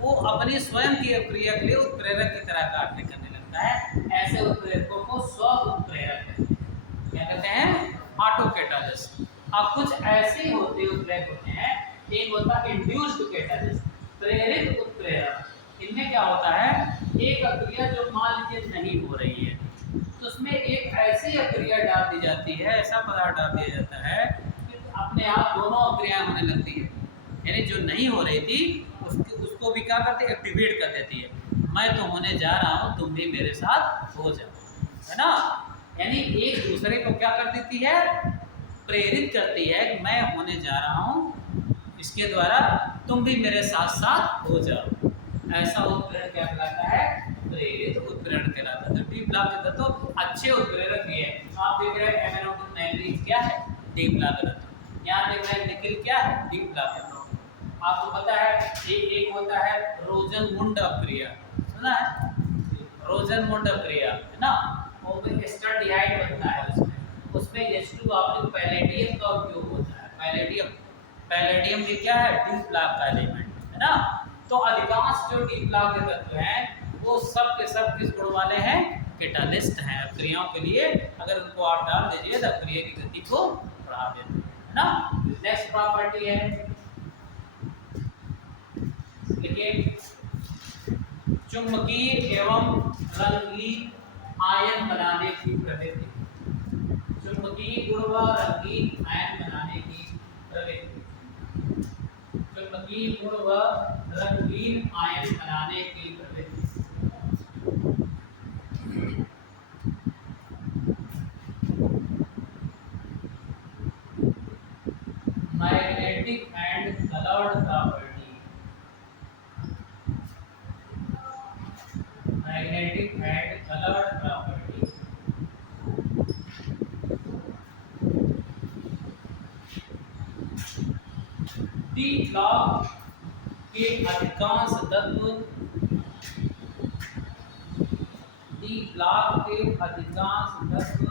वो अपनी स्वयं की अक्रिया के लिए उत्प्रेरक की तरह कार्य करने लगता है। ऐसे उत्प्रेरकों को स्व उत्प्रेरक कहते हैं। क्या कहते हैं, ऑटो कैटालिस्ट। अब कुछ ऐसे होते उत्प्रेरक होते हैं, एक होता है इंड्यूस्ड कैटालिस्ट, प्रेरित उत्प्रेरक। इनमें क्या होता है, एक अक्रिया जो मान लीजिए नहीं हो रही है, तो उसमें एक ऐसी अक्रिया डाल दी जाती है, ऐसा पदार्थ डाल दिया जाता है कि अपने आप दोनों अक्रियाएं होने लगती है। यानी जो नहीं हो रही थी उसको भी क्या करती है, एक्टिवेट कर देती है। मैं तो होने जा रहा हूँ, तुम भी मेरे साथ हो जाओ, है ना। यानी एक दूसरे को क्या कर देती है, प्रेरित करती है कि मैं होने जा रहा हूँ, इसके द्वारा तुम भी मेरे साथ साथ हो जाओ। ऐसा उत्प्रेरण क्या कहलाता है, प्रेरित उत्प्रेरण कहलाता है। तो डी ब्लॉक के तत्व अच्छे उत्प्रेरक भी है। आप देख रहे हैं एमएनओ2 मैंगनीज क्या है, डी ब्लॉक का तत्व। यहाँ देख रहे हैं निकिल क्या है, डी ब्लॉक का तत्व। आपको पता है एक होता है रोजनमुंड अपक्रिया, सुना है, रोजनमुंड अपक्रिया, है ना। वो में एस्टरडिहाइड बनता है, उसमें H2 आपको पैलेडियम का उपयोग होता है। पैलेडियम भी क्या है, डी ब्लॉक का एलिमेंट, है ना। तो अधिकांश जो डी ब्लॉक के तत्व हैं वो सब के सब किस गुण वाले हैं, कैटालिस्ट हैं। क्रियाओं के लिए अगर उनको आप डाल दीजिए तो क्रिया की गति को बढ़ा देते हैं, है ना। नेक्स्ट प्रॉपर्टी है, देखिए, चुंबकीय एवं रंगीन आयन बनाने की प्रवृत्ति। चुंबकीय गुण व रंगीन आयन बनाने की प्रवृत्ति। चुंबकीय गुण व रंगीन आयन बनाने की प्रवृत्ति। Magnetic and coloured property. Magnetic and coloured property. D block के अधिकांश तत्व, डी ब्लॉक के अधिकांश तत्व,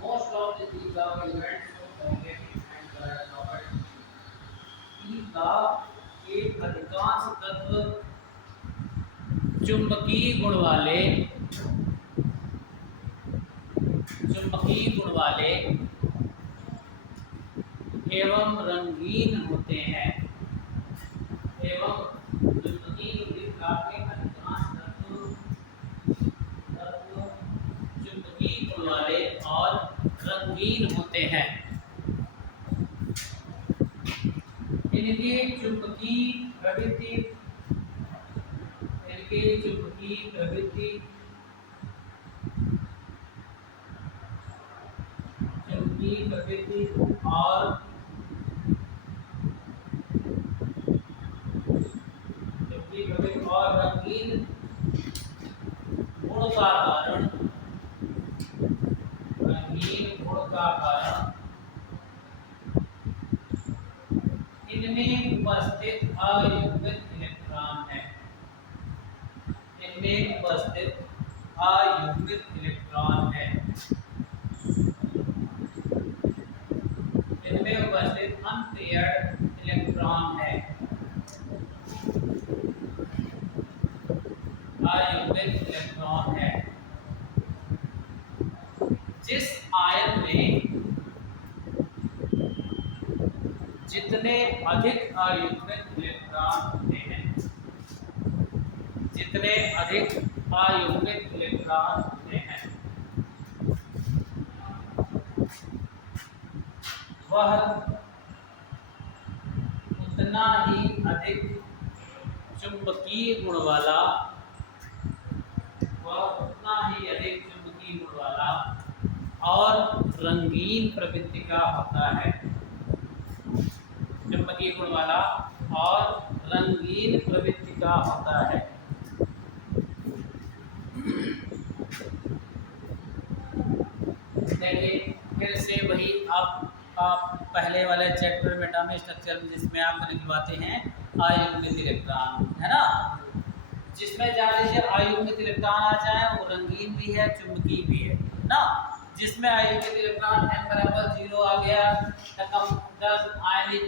most of the D block elements show magnetic and coloured property. D block के अधिकांश तत्व चुंबकीय गुण वाले एवं रंगीन होते हैं। एवं चुंबकीय ब्लॉक के अधिकांश तत्व चुंबकीय गुण वाले और रंगीन होते हैं। इनके चुंबकीय प्रवृत्ति और रंगीन गुण का कारण, इनमें उपस्थित अयुग्मित इलेक्ट्रॉन है। इनमें उपस्थित अयुग्मित इलेक्ट्रॉन है। इनमें उपस्थित अनपेयर्ड इलेक्ट्रॉन है। अयुग्मित इलेक्ट्रॉन है। जिस आयन में जितने अधिक अयुग्मित इलेक्ट्रॉन होते हैं, जितने अधिक अयुग्मित इलेक्ट्रॉन होते हैं, वह उतना ही अधिक चुंबकीय गुण वाला और रंगीन प्रवृत्ति का होता है। चुंबकीय गुण वाला और रंगीन प्रवृत्ति का होता है। देखिए फिर से वही आप पहले वाले चैप्टर में एटॉमिक स्ट्रक्चर में जिसमें आपको निकलवाते हैं अयुग्मित इलेक्ट्रॉन, है ना, जिसमें जान लीजिए अयुग्मित इलेक्ट्रॉन आ जाए वो रंगीन भी है चुंबकीय भी है ना। जिसमें अयुग्मित इलेक्ट्रॉन n बराबर 0 आ गया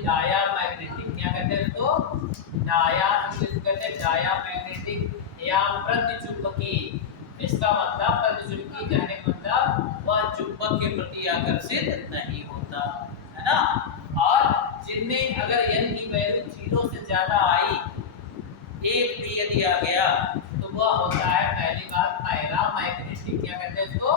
डायामैग्नेटिक, क्या कहते हैं इसको, डायामैग्नेटिक या प्रतिचुंबकीय। इसका मतलब प्रतिचुंबकीय कहने का मतलब वह चुंबक के प्रति आकर्षित नहीं होता, है ना। और जिनमें अगर n की वैल्यू 0 से ज्यादा आई, 1 भी यदि आ गया तो वह होता है पहली बात पैरामैग्नेटिक। क्या कहते हैं इसको,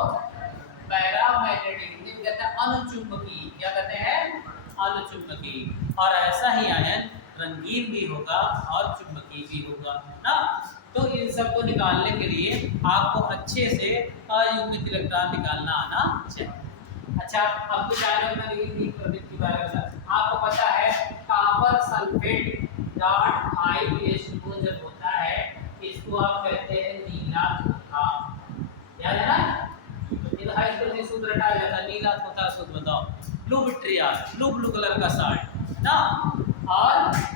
पैरामैग्नेटिक, जिसे कहते हैं अनुचुंबकीय। क्या कहते हैं, अनुचुंबकीय। और ऐसा ही आयन रंगीन भी होगा और चुंबकीय भी होगा ना। तो इन सब को निकालने के लिए आपको अच्छे से अयुग्मित इलेक्ट्रॉन निकालना आना चाहिए। अच्छा, अब कुछ आयनों प्रवृत्ति बारे में आपको पता है, कॉपर सल्फेट .5H2O जब होता है इसको आप कहते हैं नीला धोखा, याद है ना। तो हाई स्कूल से सूत्र रटा जाता है, नीला धोखा सूत्र बताओ, ब्लू विट्रियल, ब्लू कलर का साल्ट ना। और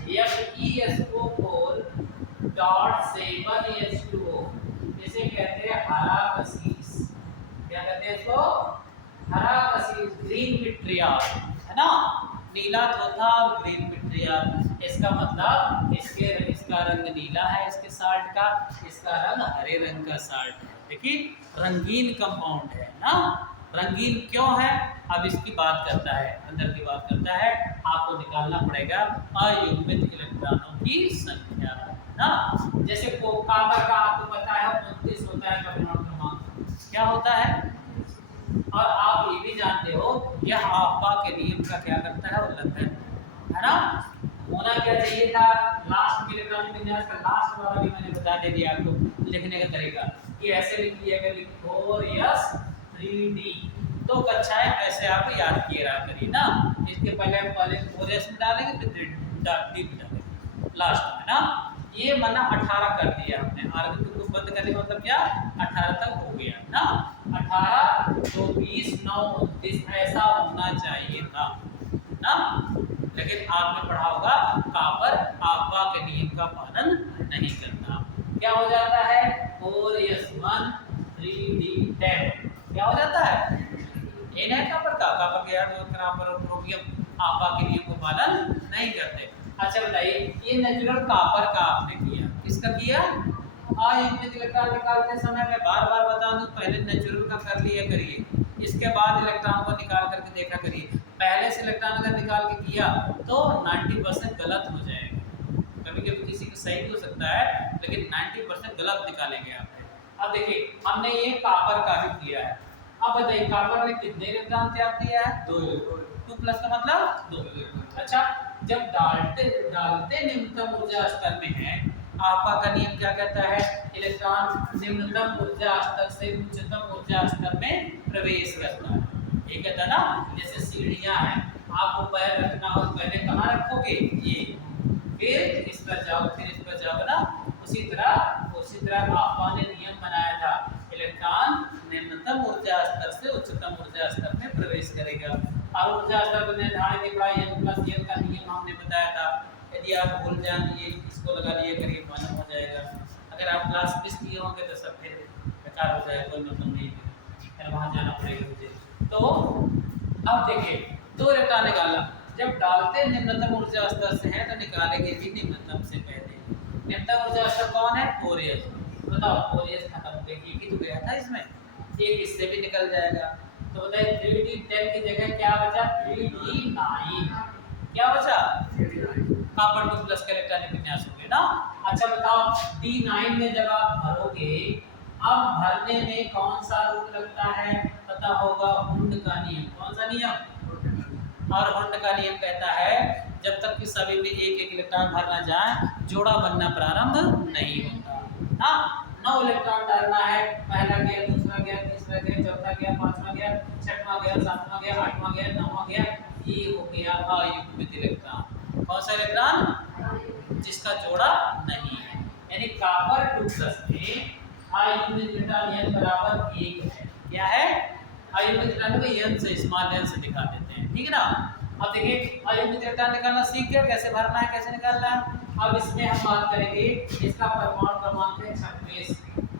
Fe2O.7H2O इसे कहते हैं हरा कसीस। क्या कहते हैं इसको, हरा कसीस, ग्रीन विट्रियल, है ना। नीला धोखा और ग्रीन विट्रियल, इसका मतलब इसका रंग नीला है इसके साल्ट का, इसका रंग हरे रंग का साल्ट है। देखिए रंगीन कंपाउंड है ना। रंगीन क्यों है, अब इसकी बात करता है, अंदर की बात करता है। आपको निकालना पड़ेगा अयुग्मित इलेक्ट्रॉनों की संख्या ना। जैसे कॉपर का आपको पता है 29 होता है परमाणु क्रमांक, क्या होता है। और आप ये भी जानते हो यह आपका के नियम का क्या करता है, उल्लंघन, है ना। होना क्या चाहिए था, लास्ट के इलेक्ट्रॉनिक विन्यास का लास्ट वाला भी मैंने बता दे दिया आपको लिखने का तरीका कि ऐसे लिख लिया करिए 4s3d। तो कक्षाएं ऐसे आप याद किए रहा करिए ना। इसके पहले 4s में डालेंगे फिर d डालेंगे लास्ट में ना। ये माना 18 कर दिया हमने, आर्गन को बंद करने का मतलब क्या, 18 तक हो गया ना। 18 तो 20 9 29 ऐसा होना चाहिए था ना। लेकिन आपने पढ़ा होगा कॉपर आपा के नियम का पालन नहीं करता, क्या हो जाता है 4s1 3d10, क्या हो जाता है, ये नहीं कॉपर का, कॉपर के याद और क्रोमियम आपा के नियम को पालन नहीं करते। अच्छा बताइए, ये नेचुरल कॉपर का आपने किया, किसका किया, अयुग्मित इलेक्ट्रॉन निकालते समय मैं बार-बार बता दूं, पहले नेचुरल का कर लिया करिए, इसके बाद इलेक्ट्रॉन को निकाल करके देखा करिए। पहले से इलेक्ट्रॉन अगर निकाल के किया तो 90% गलत हो जाएगा। कभी-कभी किसी को सही भी हो सकता है लेकिन 90% गलत निकालेंगे आप। अब देखिए हमने ये कॉपर का भी किया है। अब बताइए कॉपर ने कितने इलेक्ट्रॉन त्याग दिया है, 2 प्लस का मतलब 2। अच्छा, जब डालते निम्नतम ऊर्जा स्तर में है, आपका का नियम क्या कहता है, इलेक्ट्रॉन निम्नतम ऊर्जा स्तर से उच्चतम ऊर्जा स्तर में प्रवेश करता है। ये कहता ना, जैसे सीढ़ियां हैं, आपको पैर रखना हो पहले कहाँ रखोगे, ये, फिर इस पर जाओ, फिर इस पर जाओ ना। उसी तरह आपका ने नियम बनाया था, इलेक्ट्रॉन निम्नतम ऊर्जा स्तर से उच्चतम ऊर्जा स्तर में प्रवेश करेगा। और ऊर्जा स्तर को निर्धारित n+n का नियम हमने बताया था। यदि आप भूल जाएं ये इसको लगा लिए करिए, मालूम हो जाएगा। अगर आप क्लास मिस किए होंगे तो सब फिर बेकार हो जाएगा, कोई मतलब नहीं, फिर वहाँ जाना पड़ेगा मुझे। तो अब देखिए 2 इलेक्ट्रॉन निकाला, जब डालते निम्नतम ऊर्जा स्तर से है तो निकालेंगे भी निम्नतम से पहले। निम्नतम ऊर्जा स्तर कौन है, 4s। बताओ 4s खत्म, देखिए कि तो गया था इसमें, एक इससे भी निकल जाएगा। तो बताइए 3d10 की जगह क्या बचा, 3d9, क्या बचा, कॉपर 2 प्लस का इलेक्ट्रॉनिक विन्यास हो गया ना। अच्छा बताओ d9 में जब आप भरोगे, अब भरने में कौन सा रूप लगता है, पता होगा हुंड का नियम। कौन सा नियम, और हुंड का नियम कहता है जब तक कि सभी में एक एक इलेक्ट्रॉन भर ना जाए जोड़ा बनना प्रारंभ नहीं होता। हाँ, 9 इलेक्ट्रॉन डालना है, पहला गया, दूसरा गया, तीसरा गया, चौथा गया, पांचवा गया, छठवां गया, सातवां गया, आठवां गया, नौवां गया, ये हो गया अयुग्मित इलेक्ट्रॉन। कौन सा इलेक्ट्रॉन? जिसका जोड़ा नहीं है, यानी कॉपर 2+ में अयुग्मित इलेक्ट्रॉन n बराबर 1 है। क्या है? अयुग्मित इलेक्ट्रॉन को n से, स्मॉल n से दिखा देते हैं, ठीक है ना। अब देखिए अयुग्मित इलेक्ट्रॉन निकालना सीख गए, कैसे भरना है, कैसे निकालना है। अब इसमें हम बात करेंगे, इसका परमाणु क्रमांक है 26,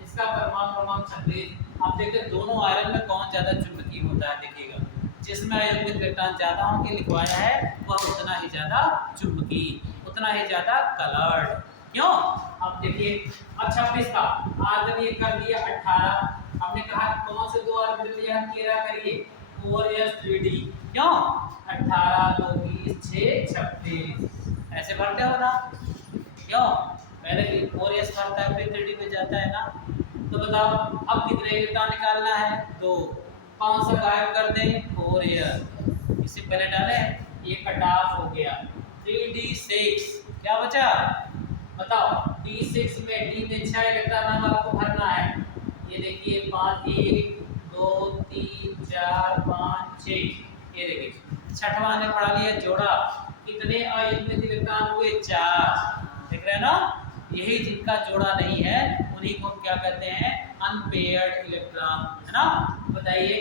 इसका परमाणु क्रमांक 26। अब देखिए दोनों आयरन में कौन ज्यादा चुंबकीय होता है, देखिएगा जिसमें अयुग्मित इलेक्ट्रॉन ज्यादा होंगे लिखवाया है वह उतना ही ज्यादा चुंबकीय, उतना ही ज्यादा कलर्ड। क्यों? अब देखिए, अब 26 का आर्गन ये कर दिया 18, हमने कहा कौन से दो ऑर्बिटल लिया, केरा करिए 4s3d। क्यों? 18 2 20 6 26 ऐसे भरते हो ना। क्यों? पहले 4s भरता है फिर 3d पे जाता है ना। तो बताओ अब कितने इलेक्ट्रॉन निकालना है? 2। कौन सा गायब कर दें? 4s। इससे पहले डाले, ये कट ऑफ हो गया। 3d6 क्या बचा? बताओ d6 में d में 6 इलेक्ट्रॉन अब आपको भरना है। ये देखिए 5 1 2 3 4 5 6, ये देखिए छठवां ने पढ़ा लिया जोड़ा। कितने अयुग्मित इलेक्ट्रॉन हुए? 4। देख रहे हैं ना, यही जिनका जोड़ा नहीं है उन्हीं को क्या कहते हैं? अनपेयर्ड इलेक्ट्रॉन, है ना। बताइए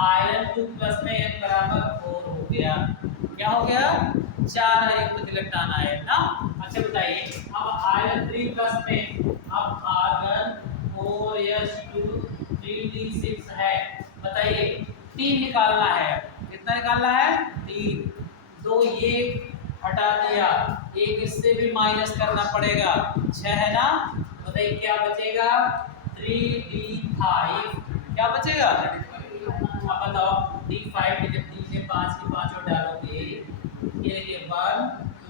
आयरन 2+ में n बराबर 4 हो गया। क्या हो गया? 4 अयुग्मित इलेक्ट्रॉन आए ना। अच्छा बताइए अब आयरन 3+ में अब आर्गन 4s2 3d6 है। बताइए 3 निकालना है, कितना निकालना है? 3। 2 ये हटा दिया, एक इससे भी माइनस करना पड़ेगा, 6 है ना। बताइए क्या बचेगा? 3d5। क्या बचेगा? अब बताओ d5 में जब d में 5 की 5 और डालोगे, ये देखिए 1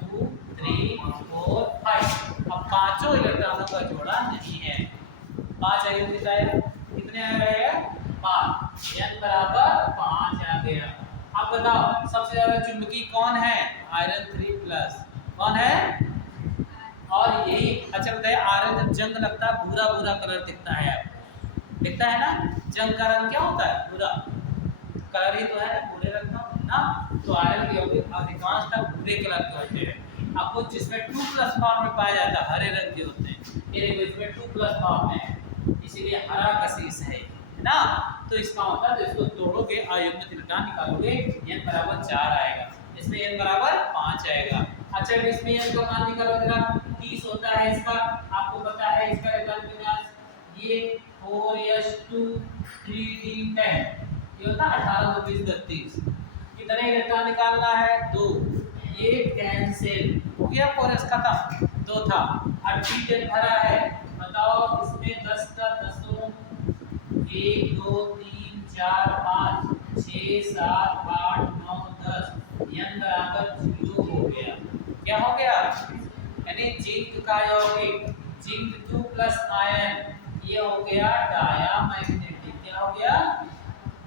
2 3 4 5। अब पांचों इलेक्ट्रॉनों का जोड़ा नहीं है। 5 अयुग्मित आया, कितने आ गए? 5, n बराबर 5 आ गया। अब बताओ सबसे ज्यादा चुंबकीय कौन है? आयरन 3+। कौन है? और यही अच्छा बताइए आयरन जब जंग लगता है भूरा भूरा कलर दिखता है, आपको दिखता है ना। जंग का रंग क्या होता है? भूरा कलर ही तो है, भूरे रंग का ना। तो आयरन के यौगिक अधिकांश तक भूरे कलर के होते हैं। आपको जिसमें 2+ फॉर्म में पाया जाता है हरे रंग के होते हैं, ये देखो इसमें 2+ फॉर्म में है, इसीलिए हरा कशिश है ना। तो इसका मतलब इसको तोड़ोगे अयुग्मित इलेक्ट्रॉन निकालोगे n बराबर 4 आएगा, इसमें n बराबर 5 आएगा। अच्छा इसमें n का मान निकालो जरा, 30 होता है इसका, आपको पता है इसका इलेक्ट्रॉन विन्यास, ये 4s2 3d10, ये होता है 18 2 20 32। कितने इलेक्ट्रॉन निकालना है? 2। ये कैंसिल हो गया, 4s खत्म, 2 था। अब d10 भरा है, बताओ इसमें 10 का 10 1 2 3 4 5 6 7 8 9 10, n बराबर 0 हो गया। क्या हो गया? यानी जिंक का यौगिक जिंक 2+ आयन, ये हो गया डायामैग्नेटिक। क्या हो गया?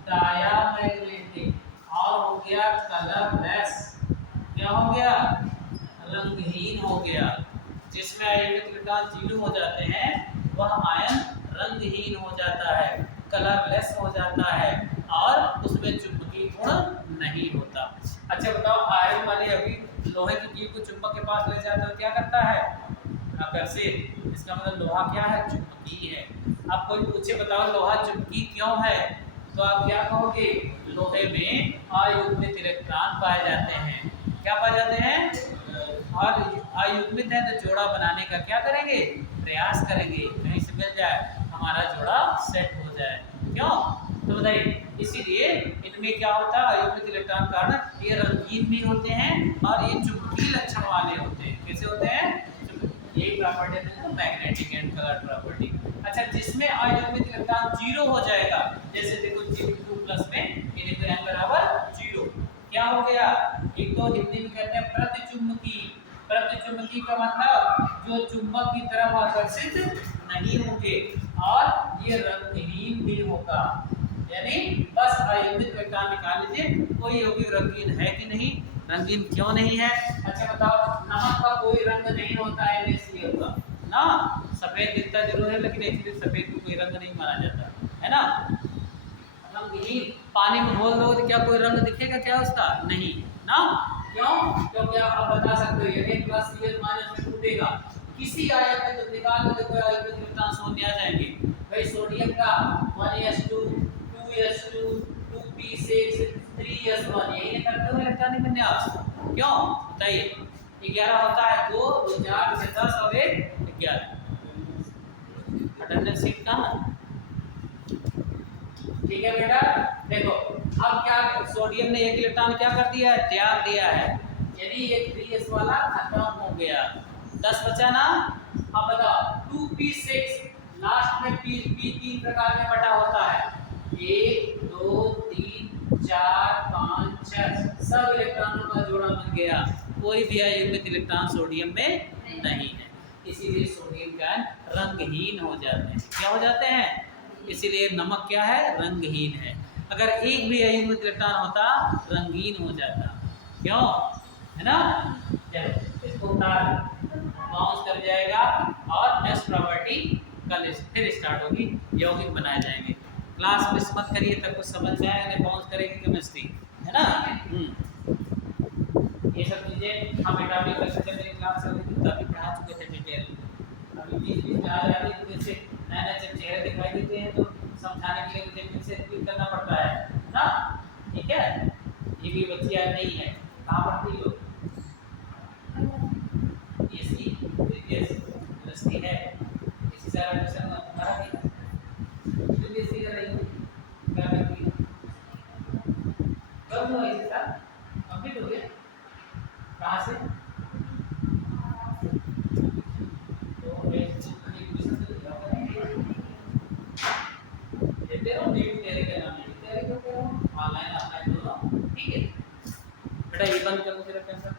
डायामैग्नेटिक। और हो गया कलरलेस। क्या हो गया? रंगहीन हो गया। जिसमें अयुग्मित इलेक्ट्रॉन 0 हो जाते हैं वह आयन रंगहीन हो जाता है, कलरलेस हो जाता है और उसमें चुंबकीय गुण नहीं होता। अच्छा बताओ आयरन वाले अभी लोहे की कील को चुंबक के पास ले जाता है, क्या करता है? आकर्षित। इसका मतलब लोहा क्या है? चुंबकीय है। अब कोई पूछे बताओ लोहा चुंबकीय क्यों है, तो आप क्या कहोगे? लोहे में अयुग्मित इलेक्ट्रॉन पाए जाते हैं। क्या पाए जाते हैं? और अयुग्मित है तो जोड़ा बनाने का क्या करेंगे? प्रयास करेंगे, कहीं से मिल जाए हमारा जोड़ा सेट हो जाए। क्यों? तो बताइए इसीलिए इनमें क्या होता है? अयुग्मित इलेक्ट्रॉन कारण ये रंगीन भी होते हैं और ये चुंबकीय लक्षण वाले होते हैं। कैसे होते हैं? यही प्रॉपर्टी है ना मैग्नेटिक एंड कलर प्रॉपर्टी। अच्छा जिसमें अयुग्मित इलेक्ट्रॉन 0 हो जाएगा, जैसे देखो जिंक 2+ में ये देखो n बराबर 0, क्या हो गया? एक तो हिंदी में कहते हैं प्रतिचुंबकीय। प्रतिचुंबकीय का मतलब जो चुंबक की तरफ आकर्षित नहीं होंगे और ये रंगहीन भी होगा। यानी बस अयुग्मित इलेक्ट्रॉन निकाल लीजिए, कोई यौगिक रंगीन है कि नहीं, रंगीन क्यों नहीं है? अच्छा बताओ, नमक का कोई रंग नहीं होता है NaCl का ना, सफेद दिखता जरूर है लेकिन एक्चुअली सफेद को कोई रंग नहीं माना जाता है ना। रंगहीन पानी में घोल दो तो क्या कोई रंग दिखेगा क्या उसका? नहीं ना। क्यों? क्योंकि आप बता सकते हो ये Cl माइनस में टूटेगा किसी आयत में, तो निकाल के देखो आयत में इलेक्ट्रॉन शून्य आ जाएंगे भाई। सोडियम का 1s2 2s2 2p6 3s1 यही करते हो इलेक्ट्रॉनिक विन्यास। क्यों बताइए? 11 होता है, 2 2 4 6 10 और 1 11। अटेंडेंस शीट कहाँ है? ठीक है बेटा, देखो अब क्या सोडियम ने एक इलेक्ट्रॉन क्या कर दिया है? त्याग दिया है, यानी ये 3s वाला खत्म हो गया, 10 बचा ना। अब बताओ 2p6 लास्ट में p 3 प्रकार में बटा होता है, 1 2 3 4 5 6 सब इलेक्ट्रॉनों का जोड़ा बन गया, कोई भी अयुग्मित इलेक्ट्रॉन सोडियम में नहीं है, इसीलिए सोडियम का रंगहीन हो जाते हैं। क्या हो जाते हैं? इसीलिए नमक क्या है? रंगहीन है। अगर एक भी अयुग्मित इलेक्ट्रॉन होता रंगीन हो जाता, क्यों? है ना। चलो इसको उतार, बाउंस कर जाएगा और नेक्स्ट प्रॉपर्टी कल फिर स्टार्ट होगी, यौगिक बनाए जाएंगे। क्लास मिस मत करिए, तब कुछ समझ में आएगा, बाउंस करेगी केमिस्ट्री, है ना। ये सब चीजें हम बेटा भी कर सकते, मेरी क्लास में तभी पढ़ा चुके थे डिटेल, अभी बीच बीच में आ जाती है, जैसे नए नए जब चेहरे दिखाई देते हैं तो समझाने के लिए मुझे फिर से रिपीट करना पड़ता है ना। ठीक है, ये भी बच्ची आज नहीं है, कहाँ पढ़ती हो? यूनिवर्सिटी है, इसी सारा एडमिशन हमारा भी यूनिवर्सिटी का रही क्या करती है? कब हुआ इसी साल कंप्लीट हो गया? कहाँ से? तो एडमिशन तो देते रहो, नीट तैयारी के नाम पे तैयारी करते रहो, ऑनलाइन ऑफलाइन दोनों। ठीक है बेटा, ये बंद कर दो, तेरा कैंसर